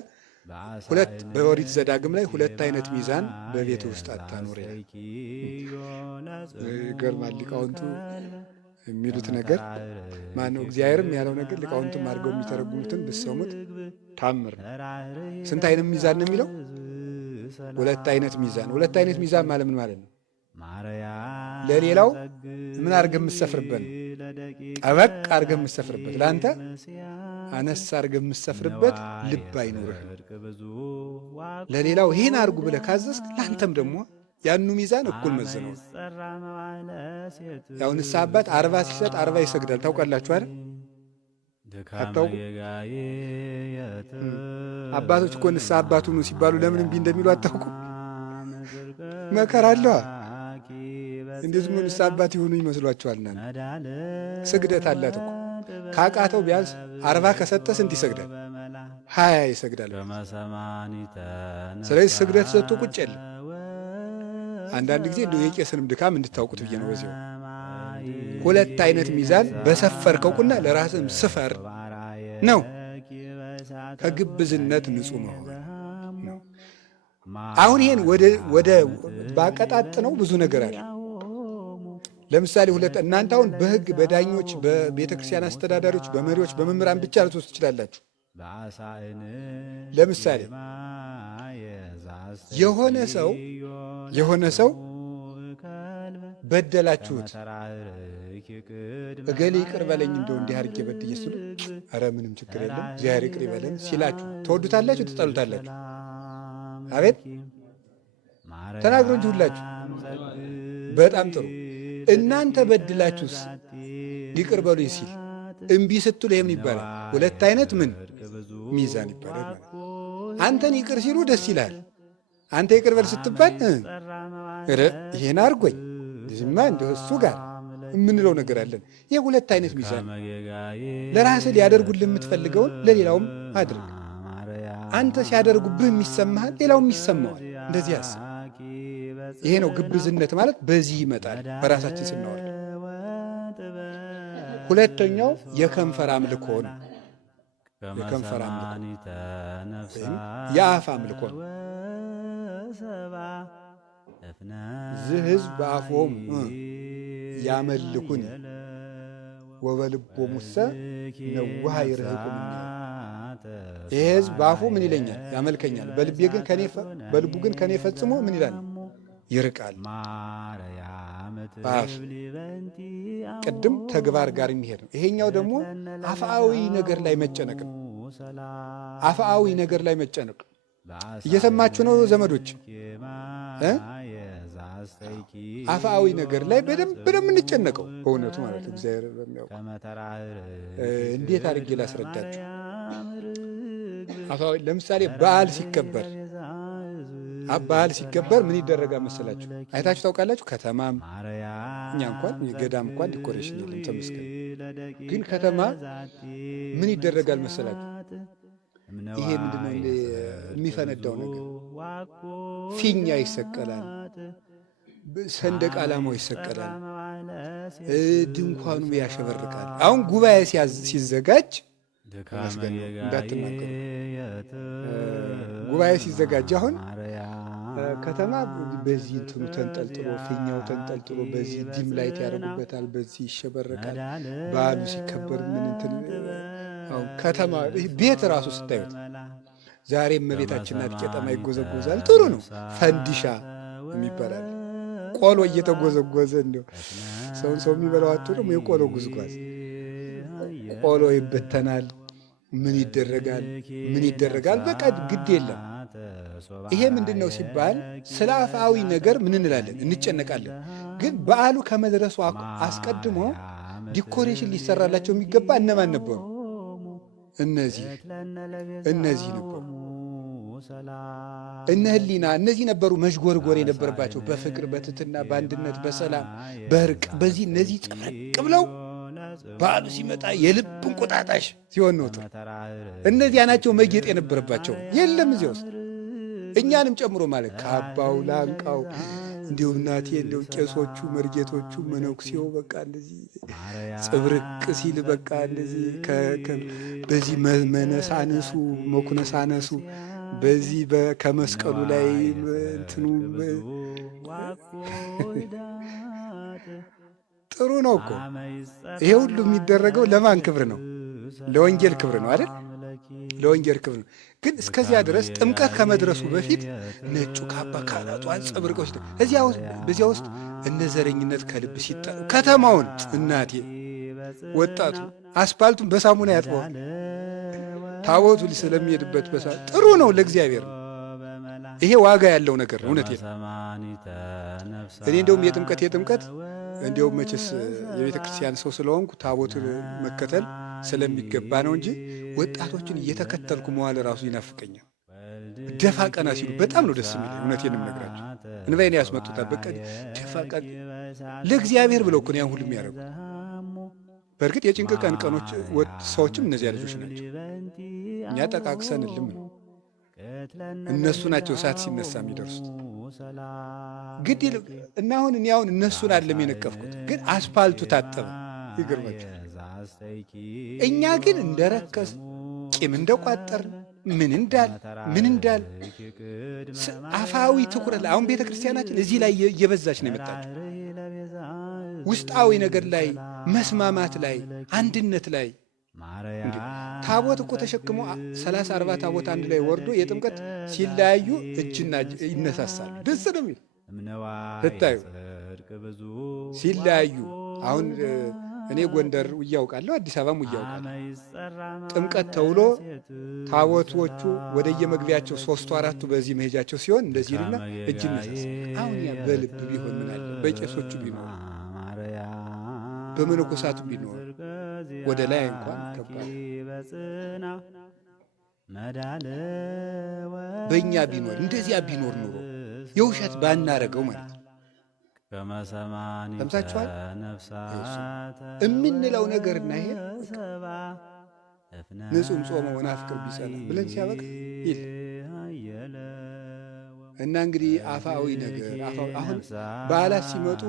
ሁለት በኦሪት ዘዳግም ላይ 2 አይነት ሚዛን በቤት ውስጥ አታኑር ይላል። ይገርማል። ሊቃውንቱ የሚሉት ነገር ማነው? እግዚአብሔርም ያለው ነገር ሊቃውንቱም አድርገው የሚተረጉሙትን ብትሰሙት ታምር ነው። ስንት አይነት ሚዛን ነው የሚለው? 2 አይነት ሚዛን። 2 አይነት ሚዛን ማለት ምን ማለት ነው? ለሌላው ምን አድርገህ የምትሰፍርበት ነው? ጠበቅ አድርገህ የምትሰፍርበት፣ ለአንተ አነስ አድርገህ የምትሰፍርበት ልብ አይኑርህ። ለሌላው ይህን አድርጉ ብለህ ካዘዝክ ለአንተም ደግሞ ያኑ ሚዛን እኩል መዝነው። ያው ንስሐ አባት 40 ሲሰጥ 40 ይሰግዳል። ታውቃላችሁ አይደል? አታውቁ? አባቶች እኮ ንስሐ አባቱ ነው ሲባሉ ለምን እምቢ እንደሚሉ አታውቁ? መከራ አለዋ። እንደዚህ ምን ንስሐ አባት ይሆኑ ይመስሏችኋልና? ስግደት አላት እኮ። ካቃተው ቢያንስ 40 ከሰጠ ስንት ይሰግዳል? 20 ይሰግዳል። ስለዚህ ስግደት ሰጥቶ ቁጭ የለም። አንዳንድ ጊዜ እንደው የቄስንም ድካም እንድታውቁት ብዬ ነው። በዚያው 2 አይነት ሚዛን በሰፈርከው ቁና ለራስህም ስፈር ነው። ከግብዝነት ንጹህ መሆን ነው። አሁን ይሄን ወደ ባቀጣጥ ነው ብዙ ነገር አለ። ለምሳሌ እናንተ አሁን በሕግ በዳኞች በቤተ ክርስቲያን አስተዳዳሪዎች በመሪዎች በመምህራን ብቻ ልትወስዱ ትችላላችሁ። ለምሳሌ የሆነ ሰው በደላችሁት እገሌ ይቅር በለኝ እንደው እንዲህ አድርጌ በድዬ ሲሉ ኧረ ምንም ችግር የለም እግዚአብሔር ይቅር ይበለን ሲላችሁ ትወዱታላችሁ ትጠሉታላችሁ? አቤት ተናግሮ እንጂ ሁላችሁ። በጣም ጥሩ። እናንተ በድላችሁስ ይቅር በሉኝ ሲል እምቢ ስትሉ ይሄ ምን ይባላል? ሁለት አይነት ምን ሚዛን ይባላል ማለት። አንተን ይቅር ሲሉ ደስ ይላል። አንተ ይቅር በል ስትባል ይሄን አድርጎኝ ዝማ እንደው እሱ ጋር የምንለው ነገር አለን። ይሄ ሁለት አይነት ሚዛን። ለራስህ ሊያደርጉልህ የምትፈልገውን ለሌላውም አድርግ። አንተ ሲያደርጉብህ የሚሰማሃል ሌላውም ይሰማዋል። እንደዚህ አስብ። ይሄ ነው ግብዝነት ማለት። በዚህ ይመጣል በራሳችን ስናወርድ። ሁለተኛው የከንፈር አምልኮ ነው። የከንፈር አምልኮ ወይም የአፍ አምልኮ ነው። ዝህ ሕዝብ በአፎሙ ያመልኩን ወበልቦሙሰ ነዋሃ ይርህቁን። ይሄ ሕዝብ በአፉ ምን ይለኛል? ያመልከኛል፣ በልቡ ግን ከኔ ፈጽሞ ምን ይላል? ይርቃል። በአፍ ቅድም ተግባር ጋር የሚሄድ ነው። ይሄኛው ደግሞ አፍአዊ ነገር ላይ መጨነቅ ነው። አፍአዊ ነገር ላይ መጨነቅ። እየሰማችሁ ነው ዘመዶች? አፍአዊ ነገር ላይ በደንብ የምንጨነቀው በእውነቱ ማለት እግዚአብሔር በሚያውቅ። እንዴት አድርጌ ላስረዳችሁ? አፍአዊ ለምሳሌ በዓል ሲከበር ምን ይደረጋል መሰላችሁ? አይታችሁ ታውቃላችሁ? ከተማም እኛ እንኳን የገዳም እንኳን ዲኮሬሽን የለም ተመስገን። ግን ከተማ ምን ይደረጋል መሰላችሁ? ይሄ ምንድነው የሚፈነዳው ነገር? ፊኛ ይሰቀላል፣ ሰንደቅ ዓላማው ይሰቀላል፣ ድንኳኑ ያሸበርቃል። አሁን ጉባኤ ሲዘጋጅ እንዳትናገሩ። ጉባኤ ሲዘጋጅ አሁን ከተማ በዚህ እንትኑ ተንጠልጥሎ ፊኛው ተንጠልጥሎ በዚህ ዲም ላይት ያደርጉበታል፣ በዚህ ይሸበረቃል። በዓሉ ሲከበር ምን እንትን አሁን ከተማ ቤት ራሱ ስታዩት ዛሬ እመቤታችን ናት ቄጠማ ይጎዘጎዛል። ጥሩ ነው። ፈንዲሻ የሚባላል ቆሎ እየተጎዘጎዘ እንደው ሰው የሚበላው አጥቶ ደግሞ የቆሎ ጉዝጓዝ ቆሎ ይበተናል። ምን ይደረጋል? በቃ ግድ የለም። ይሄ ምንድን ነው ሲባል ስለ አፍአዊ ነገር ምን እንላለን? እንጨነቃለን። ግን በዓሉ ከመድረሱ አስቀድሞ ዲኮሬሽን ሊሰራላቸው የሚገባ እነማን ነበሩ? እነዚህ ነበሩ። እነ ህሊና እነዚህ ነበሩ መዥጎርጎር የነበረባቸው በፍቅር በትትና በአንድነት በሰላም በእርቅ። በዚህ እነዚህ ጥፍቅ ብለው በዓሉ ሲመጣ የልብ እንቁጣጣሽ ሲሆን ነው። እነዚያ ናቸው መጌጥ የነበረባቸው። የለም እዚያ ውስጥ እኛንም ጨምሮ ማለት ካባው ላንቃው እንዲሁ እናቴ እንዲሁ ቄሶቹ መርጌቶቹ መነኩሴው በቃ እንደዚህ ጽብርቅ ሲል በቃ እንደዚህ በዚህ መነሳነሱ መኩነሳነሱ በዚህ ከመስቀሉ ላይ እንትኑ ጥሩ ነው እኮ። ይሄ ሁሉ የሚደረገው ለማን ክብር ነው? ለወንጌል ክብር ነው አይደል? ለወንጌል ክብር ነው። ግን እስከዚያ ድረስ ጥምቀት ከመድረሱ በፊት ነጩ ካባ ካህናቱ አንጸብርቀው በዚያ ውስጥ እነ ዘረኝነት ከልብ ሲጣሉ ከተማውን እናቴ ወጣቱ አስፓልቱን በሳሙና ያጥበዋል። ታቦቱ ስለሚሄድበት ጥሩ ነው፣ ለእግዚአብሔር ነው። ይሄ ዋጋ ያለው ነገር ነው። እውነቴን እኔ እንደውም የጥምቀት እንዲያውም መቼስ የቤተ ክርስቲያን ሰው ስለሆንኩ ታቦት መከተል ስለሚገባ ነው እንጂ ወጣቶችን እየተከተልኩ መዋል ራሱ ይናፍቀኛል። ደፋ ቀና ሲሉ በጣም ነው ደስ የሚለኝ። እውነቴንም ነግራቸው እንባዬን ያስመጡታል። በቃ ደፋ ቀና ለእግዚአብሔር ብለው እኮ ነው ያን ሁሉ የሚያደርጉት። በእርግጥ የጭንቅ ቀኖች ሰዎችም እነዚያ ልጆች ናቸው። እኛ ጠቃቅሰን ልም ነው፣ እነሱ ናቸው እሳት ሲነሳ የሚደርሱት። ግድ እና አሁን እነሱን አይደለም የነቀፍኩት፣ ግን አስፓልቱ ታጠበ። ይገርማቸው። እኛ ግን እንደረከስ ቂም እንደቋጠር ምን እንዳል አፋዊ ትኩረት አሁን ቤተ ክርስቲያናችን እዚህ ላይ እየበዛች ነው የመጣችው። ውስጣዊ ነገር ላይ መስማማት ላይ አንድነት ላይ ታቦት እኮ ተሸክሞ 30-40 ታቦት አንድ ላይ ወርዶ የጥምቀት ሲለያዩ እጅና ይነሳሳሉ። ደስ ነው የሚል ስታዩ። ሲለያዩ አሁን እኔ ጎንደር እያውቃለሁ፣ አዲስ አበባም እያውቃለሁ። ጥምቀት ተውሎ ታቦቶቹ ወደየመግቢያቸው 3ቱ 4ቱ በዚህ መሄጃቸው ሲሆን እንደዚህ ይልና እጅ ነሳስ። አሁን ያ በልብ ቢሆን ምን አለ? በቄሶቹ ቢኖር በመነኮሳቱ ቢኖር ወደ ላይ እንኳን ከባድ በእኛ ቢኖር እንደዚያ ቢኖር ኑሮ የውሸት ባናረገው ማለት ነው። ሰምታችኋል? የምንለው ነገርና ይሄ ንጹም ጾመ ወናፍቅር ቢጸና ብለን ሲያበቃ ይል እና እንግዲህ አፋዊ ነገር አሁን በዓላት ሲመጡ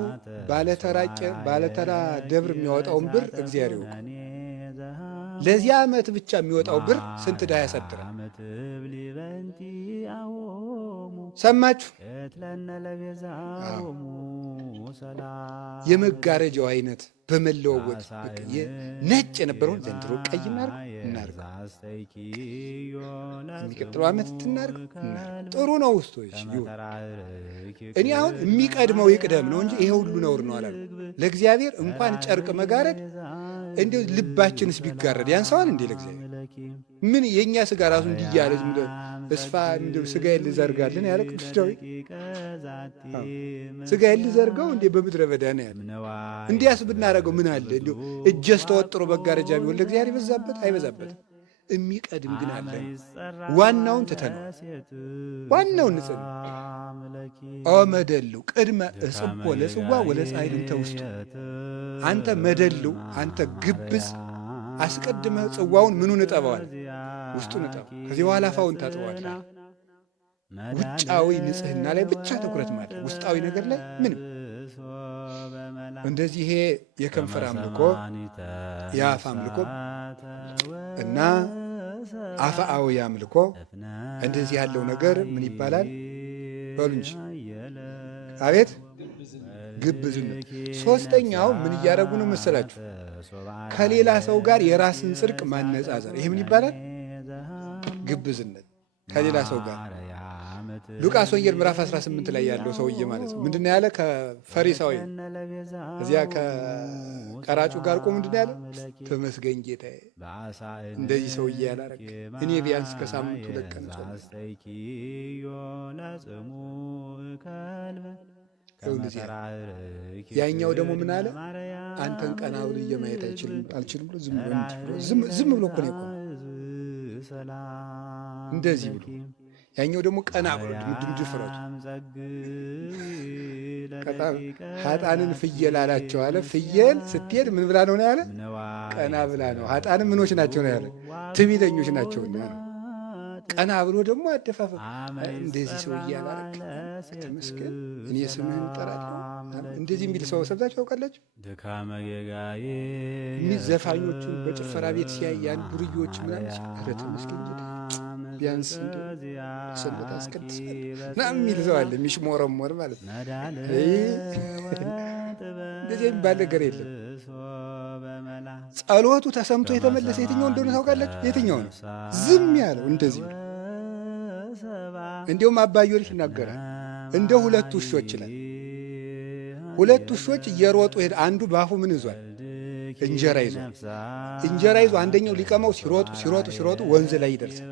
ባለተራ ደብር የሚያወጣውን ብር እግዚአብሔር ይወቅ። ለዚህ ዓመት ብቻ የሚወጣው ብር ስንት ዕዳ ያሳድራል? ሰማችሁ? የመጋረጃው አይነት በመለዋወጥ ነጭ የነበረውን ዘንድሮ ቀይ እናርግ፣ የሚቀጥለው ዓመት እናርግ። ጥሩ ነው ውስጦች ይሁን። እኔ አሁን የሚቀድመው ይቅደም ነው እንጂ ይሄ ሁሉ ነውር ነው አላልኩም። ለእግዚአብሔር እንኳን ጨርቅ መጋረድ እንዲሁ ልባችንስ ቢጋረድ ያንሰዋል እንዴ? ለእግዚአብሔር ምን የእኛ ስጋ ራሱ እንዲያለ እስፋ ስጋዬን ልዘርጋልን ያለ ቅዱስ ዳዊት ስጋዬን ልዘርጋው እንዴ በምድረ በዳ ነው ያለ። እንዲያስ ብናደርገው ምን አለ? እንዲሁ እጀስ ተወጥሮ መጋረጃ ቢሆን ለእግዚአብሔር ይበዛበት አይበዛበትም? የሚቀድም ግን አለ። ዋናውን ትተነዋል። ዋናውን ንጽሕና መደሉ ቅድመ እጽቦ ለጽዋ ወለፀሐይ ልንተ ውስጡ። አንተ መደሉ፣ አንተ ግብዝ አስቀድመህ ጽዋውን ምኑን እጠበዋል? ውስጡን እጠበው። ከዚህ በኋላ አፋውን ታጥበዋል። ውጫዊ ንጽሕና ላይ ብቻ ትኩረት ማድረግ፣ ውስጣዊ ነገር ላይ ምንም። እንደዚህ ይሄ የከንፈር አምልኮ የአፍ አምልኮ እና አፍአዊ አምልኮ እንደዚህ ያለው ነገር ምን ይባላል? በሉ እንጂ አቤት ግብዝነት። ሶስተኛው ምን እያደረጉ ነው መሰላችሁ? ከሌላ ሰው ጋር የራስን ጽድቅ ማነጻጸር። ይሄ ምን ይባላል? ግብዝነት። ከሌላ ሰው ጋር ሉቃስ ወንጌል ምዕራፍ 18 ላይ ያለው ሰውዬ ማለት ነው። ምንድነው ያለ? ከፈሪሳዊ እዚያ ከቀራጩ ጋር ቆሞ ምንድነው ያለ? ተመስገን ጌታዬ፣ እንደዚህ ሰውዬ ያላረክ እኔ ቢያንስ ከሳምንቱ 2 ቀን ጾም። ያኛው ደግሞ ምን አለ? አንተን ቀና ብሎ እየማየት አልችልም ብሎ ዝም ብሎ እኮ ነው የቆመው እንደዚህ ብሎ። ያኛው ደግሞ ቀና ብሎ ድፍረቱ ኃጥአንን ፍየል አላቸው አለ። ፍየል ስትሄድ ምን ብላ ነው ያለ? ቀና ብላ ነው። ኃጥአንም ምኖች ናቸው ነው ያለ? ትዕቢተኞች ናቸው ነው። ቀና ብሎ ደግሞ አደፋፈር። እንደዚህ ሰው እያላረክ ተመስገን እኔ ስምህን እጠራለሁ እንደዚህ የሚል ሰው ሰብታችሁ ታውቃላችሁ? ዘፋኞቹን በጭፈራ ቤት ሲያይ ያን ዱርዮች ምናምን ኧረ ተመስገን ቢያንስ ሰንበት አስቀድሳል ምናምን የሚል ሰው አለ። የሚሽሞረሞር ማለት ነው። እንደዚህ የሚባል ነገር የለም። ጸሎቱ ተሰምቶ የተመለሰ የትኛው እንደሆነ ታውቃላችሁ? የትኛው ነው ዝም ያለው? እንደዚህ ነው። እንዲሁም አባ ጊዮርጊስ ይናገራል። እንደ 2 ውሾች ይላል። 2 ውሾች እየሮጡ ሄደ። አንዱ ባፉ ምን ይዟል? እንጀራ ይዟል። እንጀራ ይዞ አንደኛው ሊቀማው ሲሮጡ ወንዝ ላይ ይደርሳል።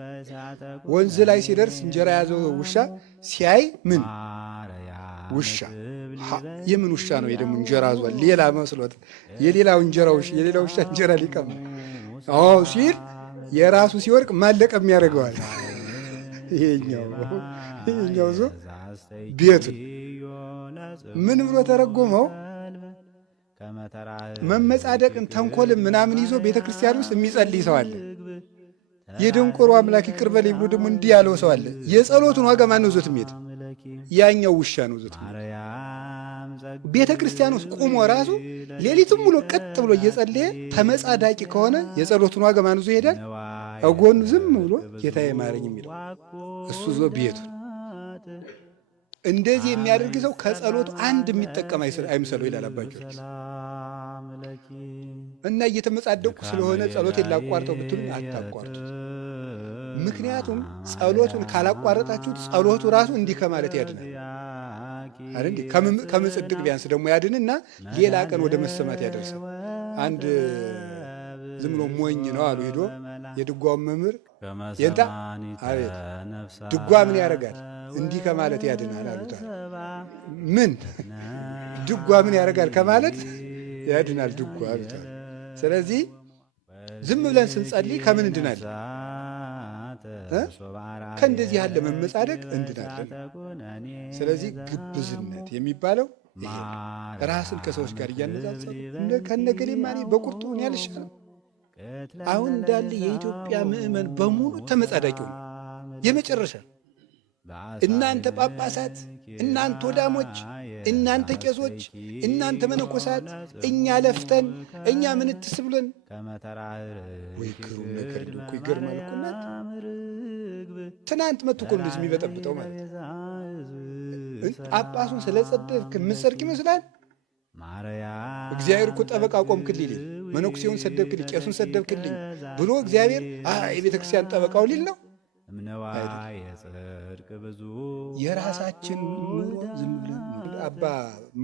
ወንዝ ላይ ሲደርስ እንጀራ ያዘው ውሻ ሲያይ ምን ውሻ የምን ውሻ ነው? የደሙ እንጀራ ይዟል። ሌላ መስሎት የሌላ ውሻ እንጀራ ሊቀማ ሲል የራሱ ሲወርቅ ማለቀም ያደርገዋል። ይሄኛው ሰው ቤቱን ምን ብሎ ተረጎመው? መመጻደቅን ተንኮልን ምናምን ይዞ ቤተ ክርስቲያን ውስጥ የሚጸልይ ሰው አለ። የደንቆሮ አምላክ ይቅር በለኝ ብሎ ደግሞ እንዲህ ያለው ሰው አለ። የጸሎቱን ዋጋ ማን ነው ዞት የሚሄድ? ያኛው ውሻ ነው ዞት የሚሄድ። ቤተ ክርስቲያን ውስጥ ቁሞ ራሱ ሌሊትም ብሎ ቀጥ ብሎ እየጸለየ ተመጻዳቂ ከሆነ የጸሎቱን ዋጋ ማን ዞ ይሄዳል? እጎኑ ዝም ብሎ ጌታዬ ማረኝ የሚለው እሱ ዞ ቤቱን። እንደዚህ የሚያደርግ ሰው ከጸሎቱ አንድ የሚጠቀም አይምሰለው ይላል አባ ጊዮርጊስ። እና እየተመጻደቁ ስለሆነ ጸሎቴን ላቋርጠው ብትሉ አታቋርጡት። ምክንያቱም ጸሎቱን ካላቋረጣችሁት ጸሎቱ ራሱ እንዲህ ከማለት ያድናል። አይደል? ከምጽድቅ ቢያንስ ደግሞ ያድንና ሌላ ቀን ወደ መሰማት ያደርሳል። አንድ ዝም ብሎ ሞኝ ነው አሉ ሄዶ የድጓውን መምህር የንታ አቤት ድጓ ምን ያደርጋል እንዲህ ከማለት ያድናል አሉታል። ምን ድጓ ምን ያደርጋል ከማለት ያድናል ድጓ አሉታል። ስለዚህ ዝም ብለን ስንጸልይ ከምን እንድናለን? ከእንደዚህ ያለ መመጻደቅ እንድናለን። ስለዚህ ግብዝነት የሚባለው ይሄ ራስን ከሰዎች ጋር እያነጻጸሩ ከነገሌማ እኔ በቁርጡ እኔ አልሻለም። አሁን እንዳለ የኢትዮጵያ ምዕመን በሙሉ ተመጻዳቂው ነው የመጨረሻ። እናንተ ጳጳሳት፣ እናንተ ወዳሞች፣ እናንተ ቄሶች፣ እናንተ መነኮሳት እኛ ለፍተን እኛ ምንትስ ብለን ወይ ግሩም ነገር እኮ ይገርማል እኮ እናንተ። ትናንት መጥቶ እኮ እንደዚህ የሚበጠብጠው ማለት ጳጳሱን ስለጸደብክ የምትጸድቅ ይመስላል። እግዚአብሔር እኮ ጠበቃ ቆምክልኝ፣ መነኩሴውን ሰደብክልኝ፣ ቄሱን ሰደብክልኝ ብሎ እግዚአብሔር የቤተ ክርስቲያን ጠበቃው ሊል ነው። የራሳችን ዝም ብለን አባ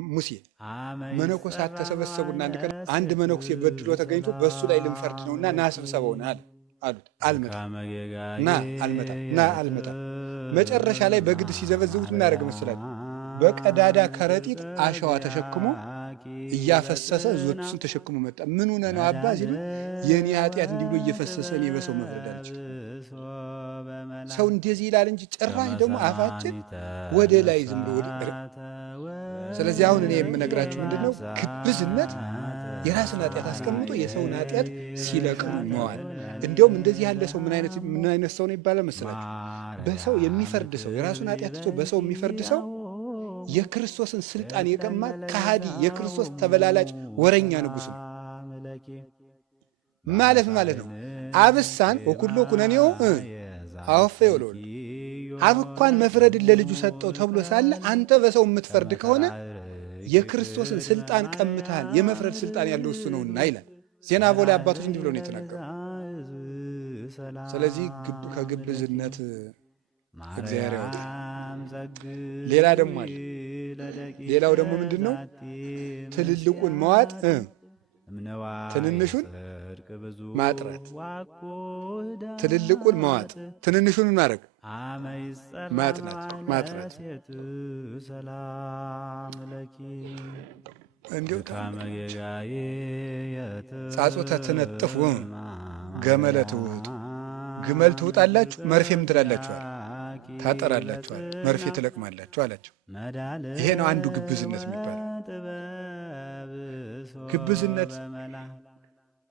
ሙሴ መነኮሳት ተሰበሰቡና አንድ ቀን አንድ መነኩሴ በድሎ ተገኝቶ በእሱ ላይ ልንፈርድ ነውና ና ስብሰባው ና አሉት። አልመጣም ና አልመጣም። መጨረሻ ላይ በግድ ሲዘበዝቡት ምን ያደረገ መስላል? በቀዳዳ ከረጢት አሸዋ ተሸክሞ እያፈሰሰ ዞቱን ተሸክሞ መጣ። ምን ሆነ ነው አባ ሲሉ የኔ ኃጢአት እንዲህ ብሎ እየፈሰሰ እኔ በሰው መፍረድ አልችልም። ሰው እንደዚህ ይላል እንጂ ጭራሽ ደግሞ አፋችን ወደ ላይ ዝም ብሎ ወደ። ስለዚህ አሁን እኔ የምነግራችሁ ምንድነው ግብዝነት የራስን ኃጢአት አስቀምጦ የሰውን ኃጢአት ሲለቅሙ መዋል። እንዲያውም እንደዚህ ያለ ሰው ምን አይነት ሰው ነው ይባላል መሰላችሁ? በሰው የሚፈርድ ሰው፣ የራሱን ኃጢአት ትቶ በሰው የሚፈርድ ሰው የክርስቶስን ስልጣን የቀማ ከሃዲ፣ የክርስቶስ ተበላላጭ ወረኛ ንጉሥ ነው ማለት ነው። አብሳን ወኩሎ ኩነኔው አወፈ ይወለወል አብ እንኳን መፍረድን ለልጁ ሰጠው ተብሎ ሳለ አንተ በሰው የምትፈርድ ከሆነ የክርስቶስን ስልጣን ቀምተሃል። የመፍረድ ስልጣን ያለው እሱ ነውና ይላል። ዜና ቦላ አባቶች እንዲህ ብሎ ነው የተናገሩ። ስለዚህ ከግብዝነት እግዚአብሔር ያወጣል። ሌላ ደግሞ አለ። ሌላው ደግሞ ምንድነው? ትልልቁን መዋጥ ትንንሹን ማጥራት። ትልልቁን መዋጥ ትንንሹን ማድረግ ማጥራት። እንዲሁ ጻጾተ ትነጥፉ ገመለ ትውጡ። ግመል ትውጣላችሁ፣ መርፌ ምን ትላላችኋል? ታጠራላችኋል፣ መርፌ ትለቅማላችሁ አላቸው። ይሄ ነው አንዱ ግብዝነት የሚባለው። ግብዝነት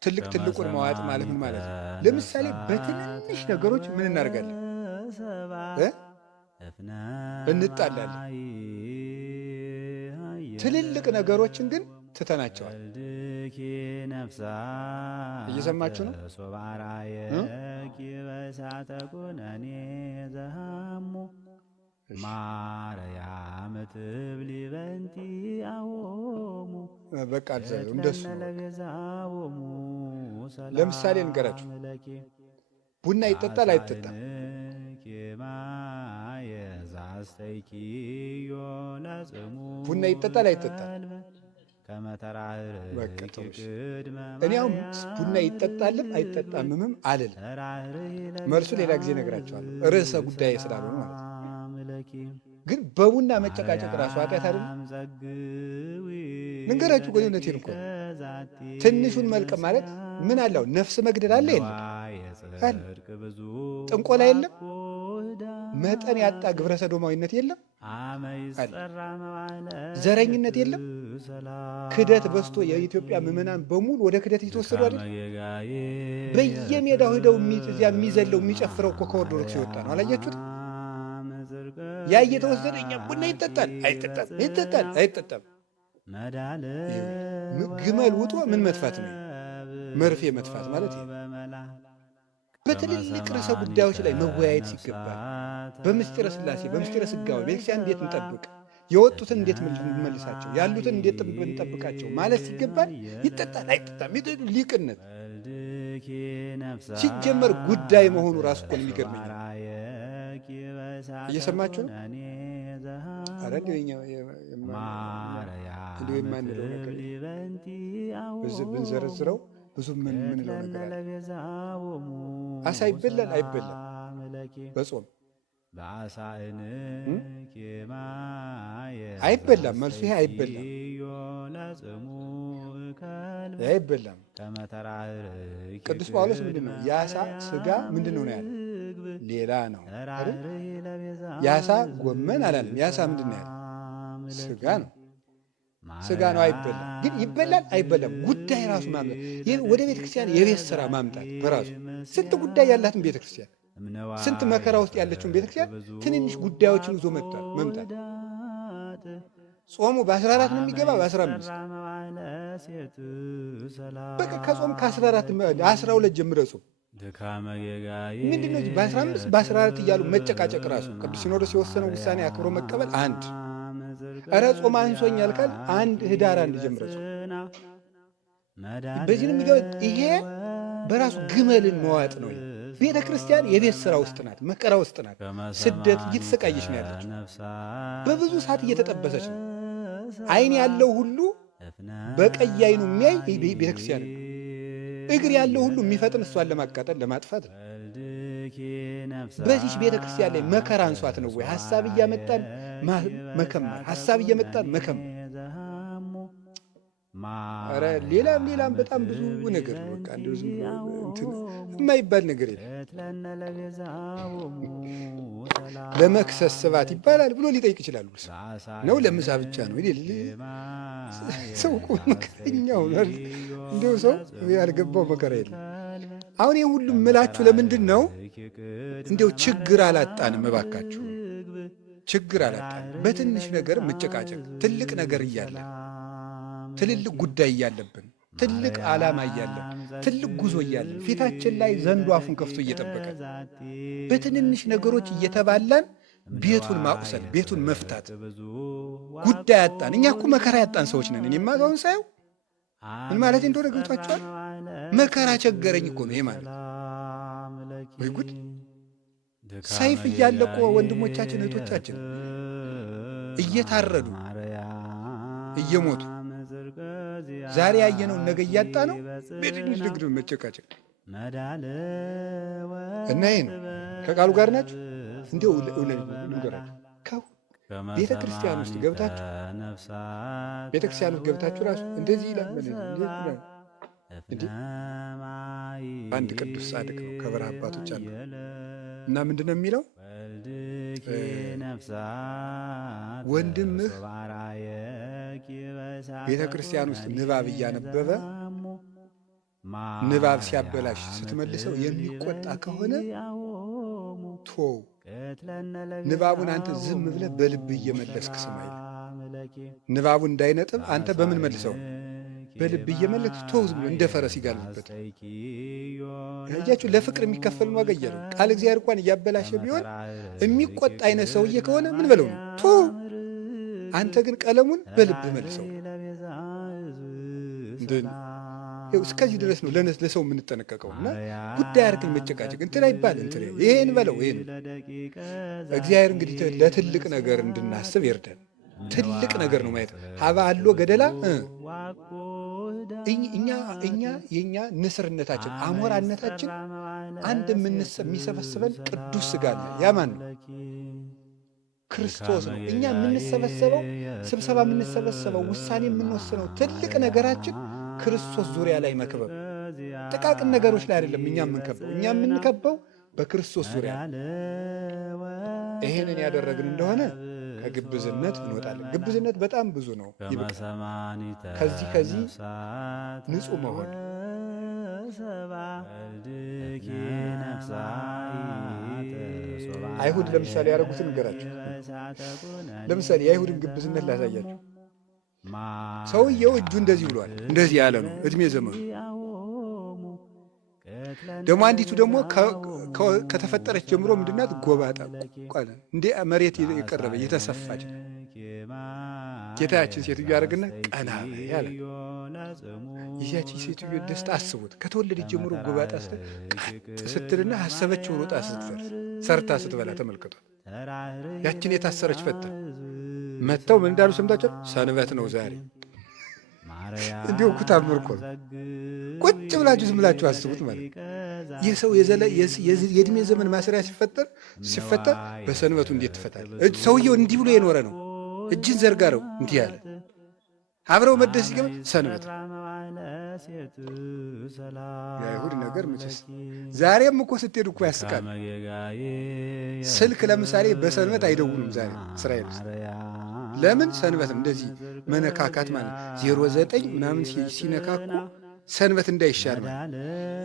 ትልቁን መዋጥ ማለት ምን ማለት ነው? ለምሳሌ በትንንሽ ነገሮች ምን እናደርጋለን? እንጣላለን። ትልልቅ ነገሮችን ግን ትተናቸዋል። እየሰማችሁ ነው? በቃ እንደሱ። ለምሳሌ እንገራችሁ፣ ቡና ይጠጣል አይጠጣም? ቡና ይጠጣል አይጠጣም? እኔ አሁን ቡና ይጠጣልም አይጠጣምም አልል። መልሱ ሌላ ጊዜ እነግራቸዋለሁ፣ ርዕሰ ጉዳይ ስላልሆነ ማለት ነው። ግን በቡና መጨቃጨቅ ራሱ ኃጢአት አይደለም? ልንገራችሁ፣ እውነቴን እኮ ትንሹን መልቀም ማለት ምን አለው? ነፍስ መግደል አለ የለም? ጥንቆላ የለም? መጠን ያጣ ግብረ ሰዶማዊነት የለም? ዘረኝነት የለም? ክደት በስቶ የኢትዮጵያ ምዕመናን በሙሉ ወደ ክደት እየተወሰዱ አይደል? በየሜዳው ሄደው እዚያ የሚዘለው የሚጨፍረው እኮ ከኦርቶዶክስ የወጣ ነው። አላያችሁት? ያ እየተወሰደ እኛ ቡና ይጠጣል አይጠጣም። ግመል ውጦ ምን መጥፋት ነው? መርፌ መጥፋት ማለት ነው። በትልልቅ ርዕሰ ጉዳዮች ላይ መወያየት ሲገባል፣ በምስጢረ ሥላሴ በምስጢረ ሥጋዌ ቤተክርስቲያን እንዴት እንጠብቅ፣ የወጡትን እንዴት እንመልሳቸው፣ ያሉትን እንዴት እንጠብቃቸው ማለት ሲገባል ይጠጣል አይጠጣም። ሊቅነት ሲጀመር ጉዳይ መሆኑ ራሱ እኮ የሚገርመኝ። እየሰማችሁ ነው? ኧረ እንዲሁ የማንለው ነገር ብንዘረዝረው ብዙ ምንለው ነገር አለ። አሳ ይበላል አይበላም? በጾም አይበላም። መልሱ ይሄ አይበላም፣ አይበላም። ቅዱስ ጳውሎስ ምንድን ነው የአሳ ስጋ ምንድን ነው ያለ? ሌላ ነው። የአሳ ጎመን አላለም። የአሳ ምንድን ነው ያለ? ስጋ ነው። ስጋ ነው፣ አይበላም። ግን ይበላል አይበላም ጉዳይ ራሱ ማምጣት ወደ ቤተ ክርስቲያን የቤት ስራ ማምጣት በራሱ ስንት ጉዳይ ያላትን ቤተ ክርስቲያን ስንት መከራ ውስጥ ያለችውን ቤተ ክርስቲያን ትንንሽ ጉዳዮችን ይዞ መምጣት። ጾሙ በ14 ነው የሚገባ በ15 በቃ ከጾም ከ14 12 ጀምረ ጾም ምንድነው? በ15 በ14 እያሉ መጨቃጨቅ ራሱ ቅዱስ ሲኖዶስ የወሰነው ውሳኔ አክብሮ መቀበል አንድ። ኧረ ጾም አንሶኛል ካል አንድ ህዳር 1 ጀምረ ጾም። በዚህ ነው የሚገባ። ይሄ በራሱ ግመልን መዋጥ ነው። ቤተ ክርስቲያን የቤት ሥራ ውስጥ ናት፣ መከራ ውስጥ ናት። ስደት እየተሰቃየች ነው ያለችው። በብዙ ሰዓት እየተጠበሰች ነው። ዓይን ያለው ሁሉ በቀይ ዓይኑ የሚያይ ቤተ ክርስቲያን ነው። እግር ያለው ሁሉ የሚፈጥን እሷን ለማቃጠል ለማጥፋት ነው። በዚች ቤተ ክርስቲያን ላይ መከራ አንሷት ነው ወይ? ሐሳብ እያመጣን መከመር፣ ሐሳብ እየመጣን መከመር። ኧረ ሌላም በጣም ብዙ ነገር ነው። በቃ እንደው ዝም ብሎ የማይባል ነገር የለም። ለመክሰስ ስባት ይባላል ብሎ ሊጠይቅ ይችላል። ነው ለምሳ ብቻ ነው ሰው እኮ መከረኛው እንደው ሰው ያልገባው መከራ የለም። አሁን ይህ ሁሉ ምላችሁ ለምንድን ነው? እንዲው ችግር አላጣንም፣ እባካችሁ ችግር አላጣንም። በትንሽ ነገር መጨቃጨቅ ትልቅ ነገር እያለ ትልልቅ ጉዳይ እያለብን ትልቅ ዓላማ እያለን ትልቅ ጉዞ እያለን ፊታችን ላይ ዘንዶ አፉን ከፍቶ እየጠበቀ በትንንሽ ነገሮች እየተባላን ቤቱን ማቁሰል ቤቱን መፍታት ጉዳይ ያጣን። እኛ እኮ መከራ ያጣን ሰዎች ነን። እኔማ አሁን ሳየው ምን ማለት እንደሆነ ገብቷቸዋል። መከራ ቸገረኝ እኮ ነው ይሄ ማለት። ወይ ጉድ! ሰይፍ እያለቁ ወንድሞቻችን እህቶቻችን እየታረዱ እየሞቱ ዛሬ ያየነው ነገ እያጣ ነው። በትንሽ ንግድ መጨቃጨቅ እና ይሄ ነው። ከቃሉ ጋር ናችሁ። እንዲው ልንገራችሁ ቤተ ክርስቲያን ውስጥ ገብታችሁ ራሱ እንደዚህ ይላል እንዴ አንድ ቅዱስ ጻድቅ ነው ከበረሃ አባቶች አሉ እና ምንድነው የሚለው? ወንድምህ ቤተ ክርስቲያን ውስጥ ንባብ እያነበበ ንባብ ሲያበላሽ ስትመልሰው የሚቆጣ ከሆነ ቶው ንባቡን አንተ ዝም ብለህ በልብህ እየመለስክ ስማ ይላል። ንባቡን እንዳይነጥብ አንተ በምን መልሰው? በልብ እየመለክ ቶው ዝም እንደ ፈረስ ይጋልብበት። ያያችሁ ለፍቅር የሚከፈል ዋጋ እያለው ቃል እግዚአብሔር እንኳን እያበላሸ ቢሆን የሚቆጣ አይነት ሰውዬ ከሆነ ምን በለው ነው ቶ አንተ ግን ቀለሙን በልብ መልሰው። እስከዚህ ድረስ ነው ለሰው የምንጠነቀቀውና ጉዳይ አርክን መጨቃጨቅ እንትን አይባል እንትን ይሄን በለው ይሄን። እግዚአብሔር እንግዲህ ለትልቅ ነገር እንድናስብ ይርዳል። ትልቅ ነገር ነው ማየት ሀባ አሎ ገደላ እኛ የኛ ንስርነታችን አሞራነታችን አንድ የሚሰበስበን ቅዱስ ሥጋ አለ። ያ ማን ነው? ክርስቶስ ነው። እኛ የምንሰበሰበው ስብሰባ የምንሰበሰበው ውሳኔ የምንወስነው ትልቅ ነገራችን ክርስቶስ ዙሪያ ላይ መክበብ፣ ጥቃቅን ነገሮች ላይ አይደለም። እኛ የምንከበው በክርስቶስ ዙሪያ። ይሄንን ያደረግን እንደሆነ ከግብዝነት እንወጣለን። ግብዝነት በጣም ብዙ ነው፣ ይብቃ። ከዚህ ንጹሕ መሆን አይሁድ ለምሳሌ ያደረጉትን ንገራችሁ። ለምሳሌ የአይሁድን ግብዝነት ላሳያችሁ። ሰውየው እጁ እንደዚህ ብሏል፣ እንደዚህ ያለ ነው እድሜ ዘመኑ። ደግሞ አንዲቱ ደግሞ ከተፈጠረች ጀምሮ ምንድናት? ጎባጣ እንደ መሬት የቀረበ የተሰፋች ጌታችን ሴትዮ ያደረግና ቀና ያለ ይህቺ ሴትዮ ደስታ አስቡት። ከተወለደች ጀምሮ ጎባጣ ቀጥ ስትልና ሀሰበችው ሮጣ ስትፈርስ ሰርታ ስትበላ ተመልከቷል። ያችን የታሰረች ፈታ መጥተው ምን እንዳሉ ሰምታችኋል? ሰንበት ነው ዛሬ። እንዲሁ እኮ ታምር እኮ ነው። ቁጭ ብላችሁ ዝም ብላችሁ አስቡት ማለት የሰው የእድሜ ዘመን ማሰሪያ ሲፈጠር በሰንበቱ እንዴት ትፈታለህ? ሰውየው እንዲህ ብሎ የኖረ ነው። እጅን ዘርጋ ነው እንዲህ ያለ አብረው መደስ ሲገባ ሰንበት የአይሁድ ነገር መቼስ ዛሬም እኮ ስትሄዱ እኮ ያስቃል። ስልክ ለምሳሌ በሰንበት አይደውሉም ዛሬ እስራኤል ውስጥ። ለምን? ሰንበት እንደዚህ መነካካት ማለት 09 ምናምን ሲነካኩ ሰንበት እንዳይሻር ማለት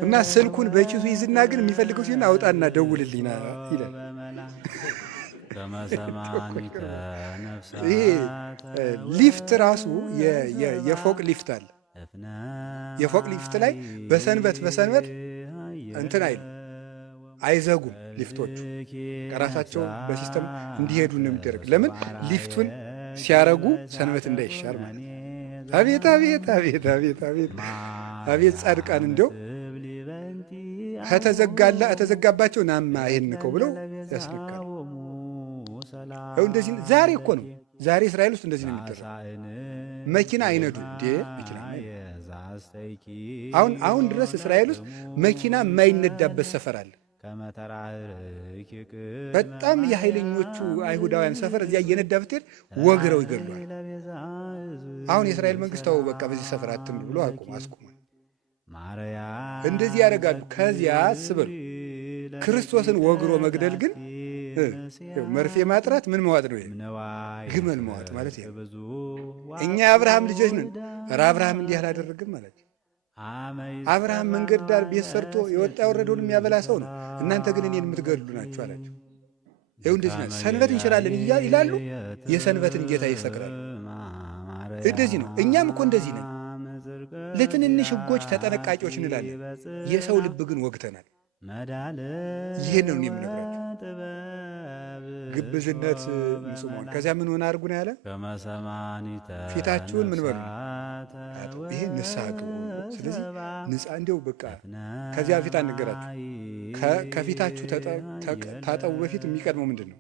እና ስልኩን በኪሱ ይዝና ግን የሚፈልገው ሲሆን አውጣና ደውልልኝ ይላል። ይሄ ሊፍት ራሱ የፎቅ ሊፍት አለ። የፎቅ ሊፍት ላይ በሰንበት እንትን አይዘጉም። ሊፍቶቹ ራሳቸው በሲስተም እንዲሄዱ ነው የሚደረግ። ለምን? ሊፍቱን ሲያረጉ ሰንበት እንዳይሻር ማለት። አቤት አቤት አቤት አቤት አቤት አቤት ጻድቃን እንደው ከተዘጋባቸው ናማ ይሄን ንቀው ብለው ያስልካል። እንደዚህ ዛሬ እኮ ነው። ዛሬ እስራኤል ውስጥ እንደዚህ ነው የሚደረግ። መኪና አይነዱ እንዴ መኪና አሁን ድረስ እስራኤል ውስጥ መኪና የማይነዳበት ሰፈር አለ። በጣም የኃይለኞቹ አይሁዳውያን ሰፈር እዚያ እየነዳ ብትሄድ ወግረው ይገሏል። አሁን የእስራኤል መንግስት ተው በቃ በዚህ ሰፈር አትምዱ ብሎ አስቁሟል። እንደዚህ ያደርጋሉ። ከዚያ አስበሉ ክርስቶስን ወግሮ መግደል ግን መርፌ ማጥራት ምን መዋጥ ነው? ግመል መዋጥ ማለት ይሄ። እኛ የአብርሃም ልጆች ነን። ኧረ አብርሃም እንዲህ አላደረግም ማለት። አብርሃም መንገድ ዳር ቤት ሰርቶ የወጣ የወረደውን የሚያበላ ሰው ነው። እናንተ ግን እኔን የምትገድሉ ናችሁ አላቸው። ይኸው እንደዚህ ነው። ሰንበት እንችላለን ይላሉ፣ የሰንበትን ጌታ ይሰቅላሉ። እንደዚህ ነው። እኛም እኮ እንደዚህ ነን። ለትንንሽ ሕጎች ተጠነቃቂዎች እንላለን። የሰው ልብ ግን ወግተናል። ይህን ነው የምነግራችሁ። ግብዝነት ምጽሞን ከዚያ ምን ሆነ አድርጉ ነው ያለ። ፊታችሁን ምን በሉ ይሄ ንስሐ ግቡ። ስለዚህ ንስሐ እንዲያው በቃ ከዚያ ፊት አንገራችሁ። ከፊታችሁ ታጠቡ በፊት የሚቀድመው ምንድን ነው?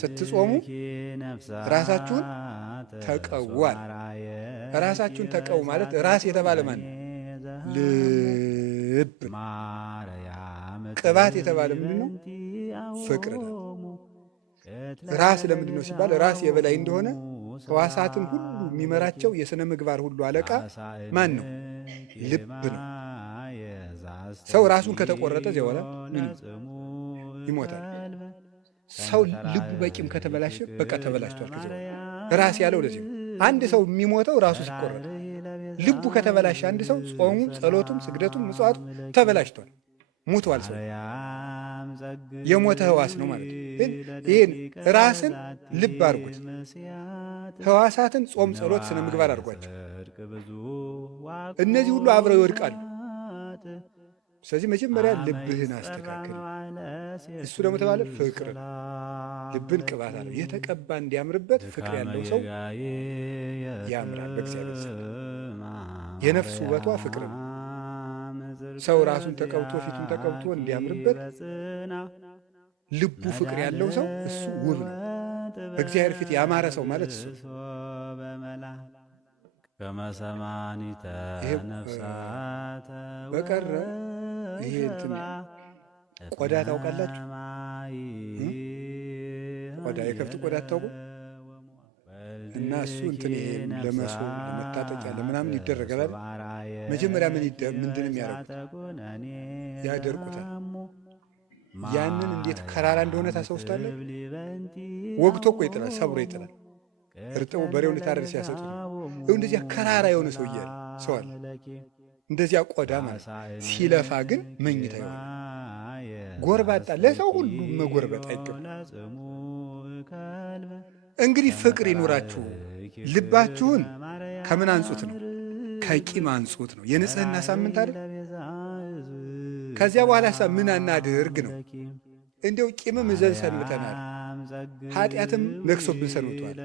ስትጾሙ ራሳችሁን ተቀዋል። ራሳችሁን ተቀው ማለት ራስ የተባለ ማን ነው? ልብ። ቅባት የተባለ ምንድን ነው? ፍቅር ነው። ራስ ለምንድን ነው ሲባል ራስ የበላይ እንደሆነ ሕዋሳትን ሁሉ የሚመራቸው የሥነ ምግባር ሁሉ አለቃ ማን ነው? ልብ ነው። ሰው ራሱን ከተቆረጠ እዚያ በኋላ ይሞታል። ሰው ልቡ በቂም ከተበላሸ በቃ ተበላሽቷል። ከዚያ ራስ ያለው ለዚህ አንድ ሰው የሚሞተው ራሱ ሲቆረጥ፣ ልቡ ከተበላሸ አንድ ሰው ጾሙ፣ ጸሎቱም፣ ስግደቱም፣ ምጽዋቱም ተበላሽቷል፣ ሙቷል። ሰው የሞተ ሕዋስ ነው ማለት ነው። ይህን ራስን ልብ አድርጉት። ሕዋሳትን ጾም፣ ጸሎት፣ ስነ ምግባር አድርጓቸው። እነዚህ ሁሉ አብረው ይወድቃሉ። ስለዚህ መጀመሪያ ልብህን አስተካክል። እሱ ደግሞ ተባለ ፍቅር። ልብን ቅባት አለው። የተቀባ እንዲያምርበት ፍቅር ያለው ሰው ያምራል በእግዚአብሔር ዘንድ። የነፍስ ውበቷ ፍቅር ነው። ሰው ራሱን ተቀብቶ ፊቱን ተቀብቶ እንዲያምርበት ልቡ ፍቅር ያለው ሰው እሱ ውብ ነው። በእግዚአብሔር ፊት ያማረ ሰው ማለት እሱ። በቀረ ይሄ እንትን ቆዳ ታውቃላችሁ? ቆዳ የከብት ቆዳ አታውቁ? እና እሱ እንትን ይሄ ለመሶ ለመታጠቂያ ለምናምን ይደረጋል። መጀመሪያ ምንድን የሚያደርጉት ያደርቁታል። ያንን እንዴት ከራራ እንደሆነ ታስታውሳላችሁ? ወግቶ እኮ ይጥላል፣ ሰብሮ ይጥላል። እርጥቡ በሬው ልታረድ ሲያሰጡ እንደዚያ ከራራ የሆነ ሰው እያለ ሰው አለ። እንደዚያ ቆዳ ማለት ሲለፋ ግን መኝታ ይሆናል። ጎርባጣ ለሰው ሁሉ መጎርበጥ አይገባም። እንግዲህ ፍቅር ይኑራችሁ። ልባችሁን ከምን አንጹት ነው? ከቂም አንጹት ነው። የንጽህና ሳምንት አይደል? ከዚያ በኋላ ምን እናድርግ ነው? እንዲያው ቂምም ይዘን ሰንብተናል። ኃጢአትም ነግሶብን ሰንብቷል።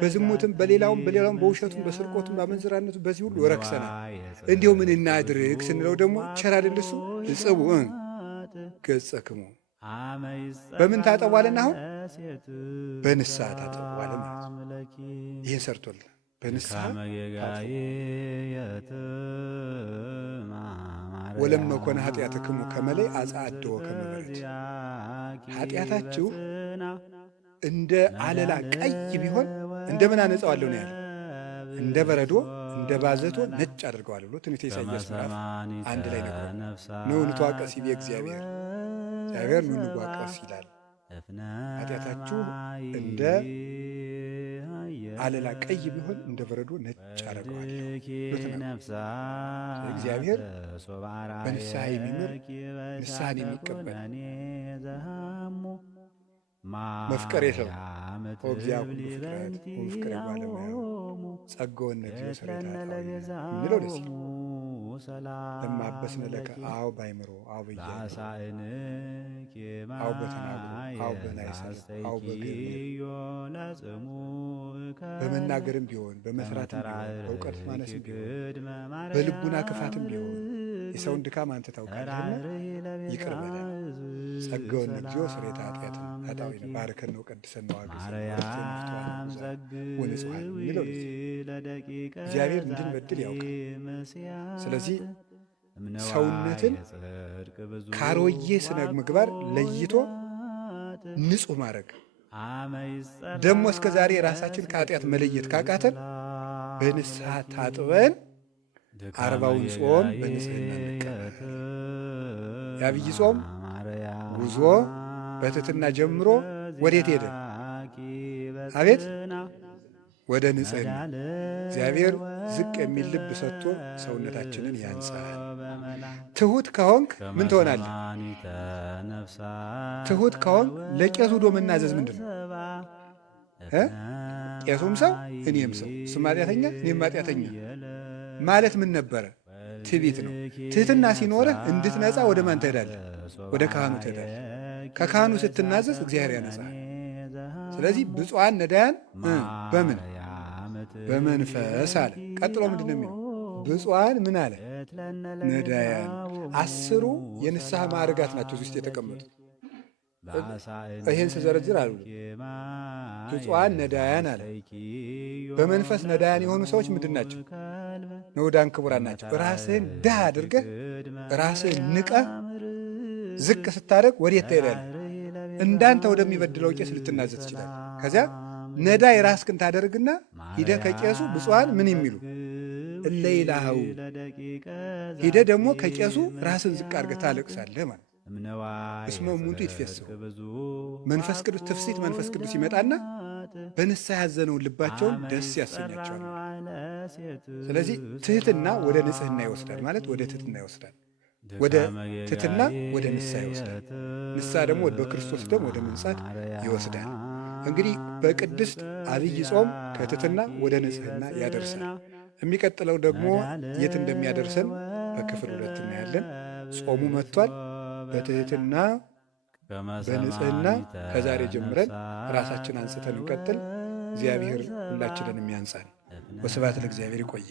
በዝሙትም በሌላውም በውሸቱም በስርቆቱም በአመንዝራነቱም በዚህ ሁሉ ረክሰናል። እንዲያው ምን እናድርግ ስንለው ደግሞ ቸር አይደል እሱ እጽቡ ገጸክሙ በምን ታጠቧልና? አሁን በንስሐ ታጠቧል ማለት ይሄን ሰርቶልን በንስሐ ወለም መኮነ ኃጢአትክሙ ከመለይ አጻአደወ ከመበረት ኃጢአታችሁ እንደ አለላ ቀይ ቢሆን እንደምን አነጻዋለሁ ነው ያለ። እንደ በረዶ እንደ ባዘቶ ነጭ አድርገዋል ብሎ ትንቢተ ኢሳይያስ ምዕራፍ 1 ላይ ነበር። ኑ እንተዋቀስ ይቤ እግዚአብሔር ኑ እንዋቀስ ይላል። ኃጢአታችሁ እንደ አለላ ቀይ ቢሆን እንደ በረዶ ነጭ አደርገዋለሁ። እግዚአብሔር በንስሐ የሚምር ንስሐን የሚቀበል መፍቀሬ ሰው ወእግዚአ ኩሉ ፍጥረት ወፍቅሬ ባለሙያው ጸጋወነ እግዚኦ ስሬታ እንለው ደስ ለማበስነ ለከ አዎ ባይምሮ አዎ በያለ አዎ በተናግሮ አዎ በላይሰር አዎ በግብር በመናገርም ቢሆን በመስራትም ቢሆን በእውቀት ማነስም ቢሆን በልቡና ክፋትም ቢሆን የሰውን ድካም አንተ ታውቃለህና ይቅር በለን። ጸጋወነ እግዚኦ ስሬታ ኃጢአትን ኃጣዊነ ባርከን ነው ቀድሰን ነው አግዘን ወንጽሐን እንለው እግዚአብሔር እንድንበድል ያውቃል። ስለዚህ ሰውነትን ካሮዬ ስነ ምግባር ለይቶ ንጹሕ ማድረግ ደግሞ እስከ ዛሬ ራሳችን ከኃጢአት መለየት ካቃተን በንስሐ ታጥበን 40ውን ጾም በንጽሕና እንቀበል። የዐቢይ ጾም ጉዞ በትሕትና ጀምሮ ወዴት ሄደ? አቤት ወደ ንጽሕና። እግዚአብሔር ዝቅ የሚል ልብ ሰጥቶ ሰውነታችንን ያንጻል። ትሑት ከሆንክ ምን ትሆናለህ? ትሑት ከሆንክ ለቄሱ ዶ መናዘዝ ምንድን ነው? ቄሱም ሰው እኔም ሰው፣ እሱም ኃጢአተኛ እኔም ኃጢአተኛ ማለት ምን ነበረ? ትዕቢት ነው። ትሕትና ሲኖርህ እንድትነጻ ወደ ማን ትሄዳለህ? ወደ ካህኑ ትሄዳለህ። ከካህኑ ስትናዘዝ እግዚአብሔር ያነጻል። ስለዚህ ብፁዓን ነዳያን በምን በመንፈስ አለ። ቀጥሎ ምንድን ነው የሚለው? ብፁዓን ምን አለ? ነዳያን። 10ሩ የንስሐ ማዕርጋት ናቸው ውስጥ የተቀመጡት። ይህን ስዘረዝር አሉ ብፁዓን ነዳያን አለ። በመንፈስ ነዳያን የሆኑ ሰዎች ምንድን ናቸው? ንዑዳን ክቡራን ናቸው። ራስህን ድሃ አድርገህ ራስህን ንቀህ ዝቅ ስታደርግ ወዴት ትሄዳለህ? እንዳንተ ወደሚበድለው ቄስ ልትናዘዝ ትችላለህ። ከዚያ ነዳይ ራስህን ታደርግና ሂደህ ከቄሱ ብፁዓን ምን የሚሉ እለ ይላሃው ሂደህ ደግሞ ከቄሱ ራስህን ዝቅ አድርገህ ታለቅሳለህ ማለት እስመ እሙንቱ ይትፌስሑ መንፈስ ቅዱስ ትፍሲት መንፈስ ቅዱስ ይመጣና በንስሐ ያዘነውን ልባቸውን ደስ ያሰኛቸዋል። ስለዚህ ትሕትና ወደ ንጽሕና ይወስዳል ማለት ወደ ትሕትና ይወስዳል። ወደ ትሕትና ወደ ንስሐ ይወስዳል። ንስሐ ደግሞ በክርስቶስ ደም ወደ መንጻት ይወስዳል። እንግዲህ በቅድስት ዐቢይ ጾም ከትሕትና ወደ ንጽሕና ያደርሳል። የሚቀጥለው ደግሞ የት እንደሚያደርሰን በክፍል 2 እናያለን። ጾሙ መጥቷል። በትሕትና በንጽሕና ከዛሬ ጀምረን ራሳችን አንጽተን እንቀጥል። እግዚአብሔር ሁላችንን የሚያንጻን። ወስብሐት ለእግዚአብሔር። ይቆየ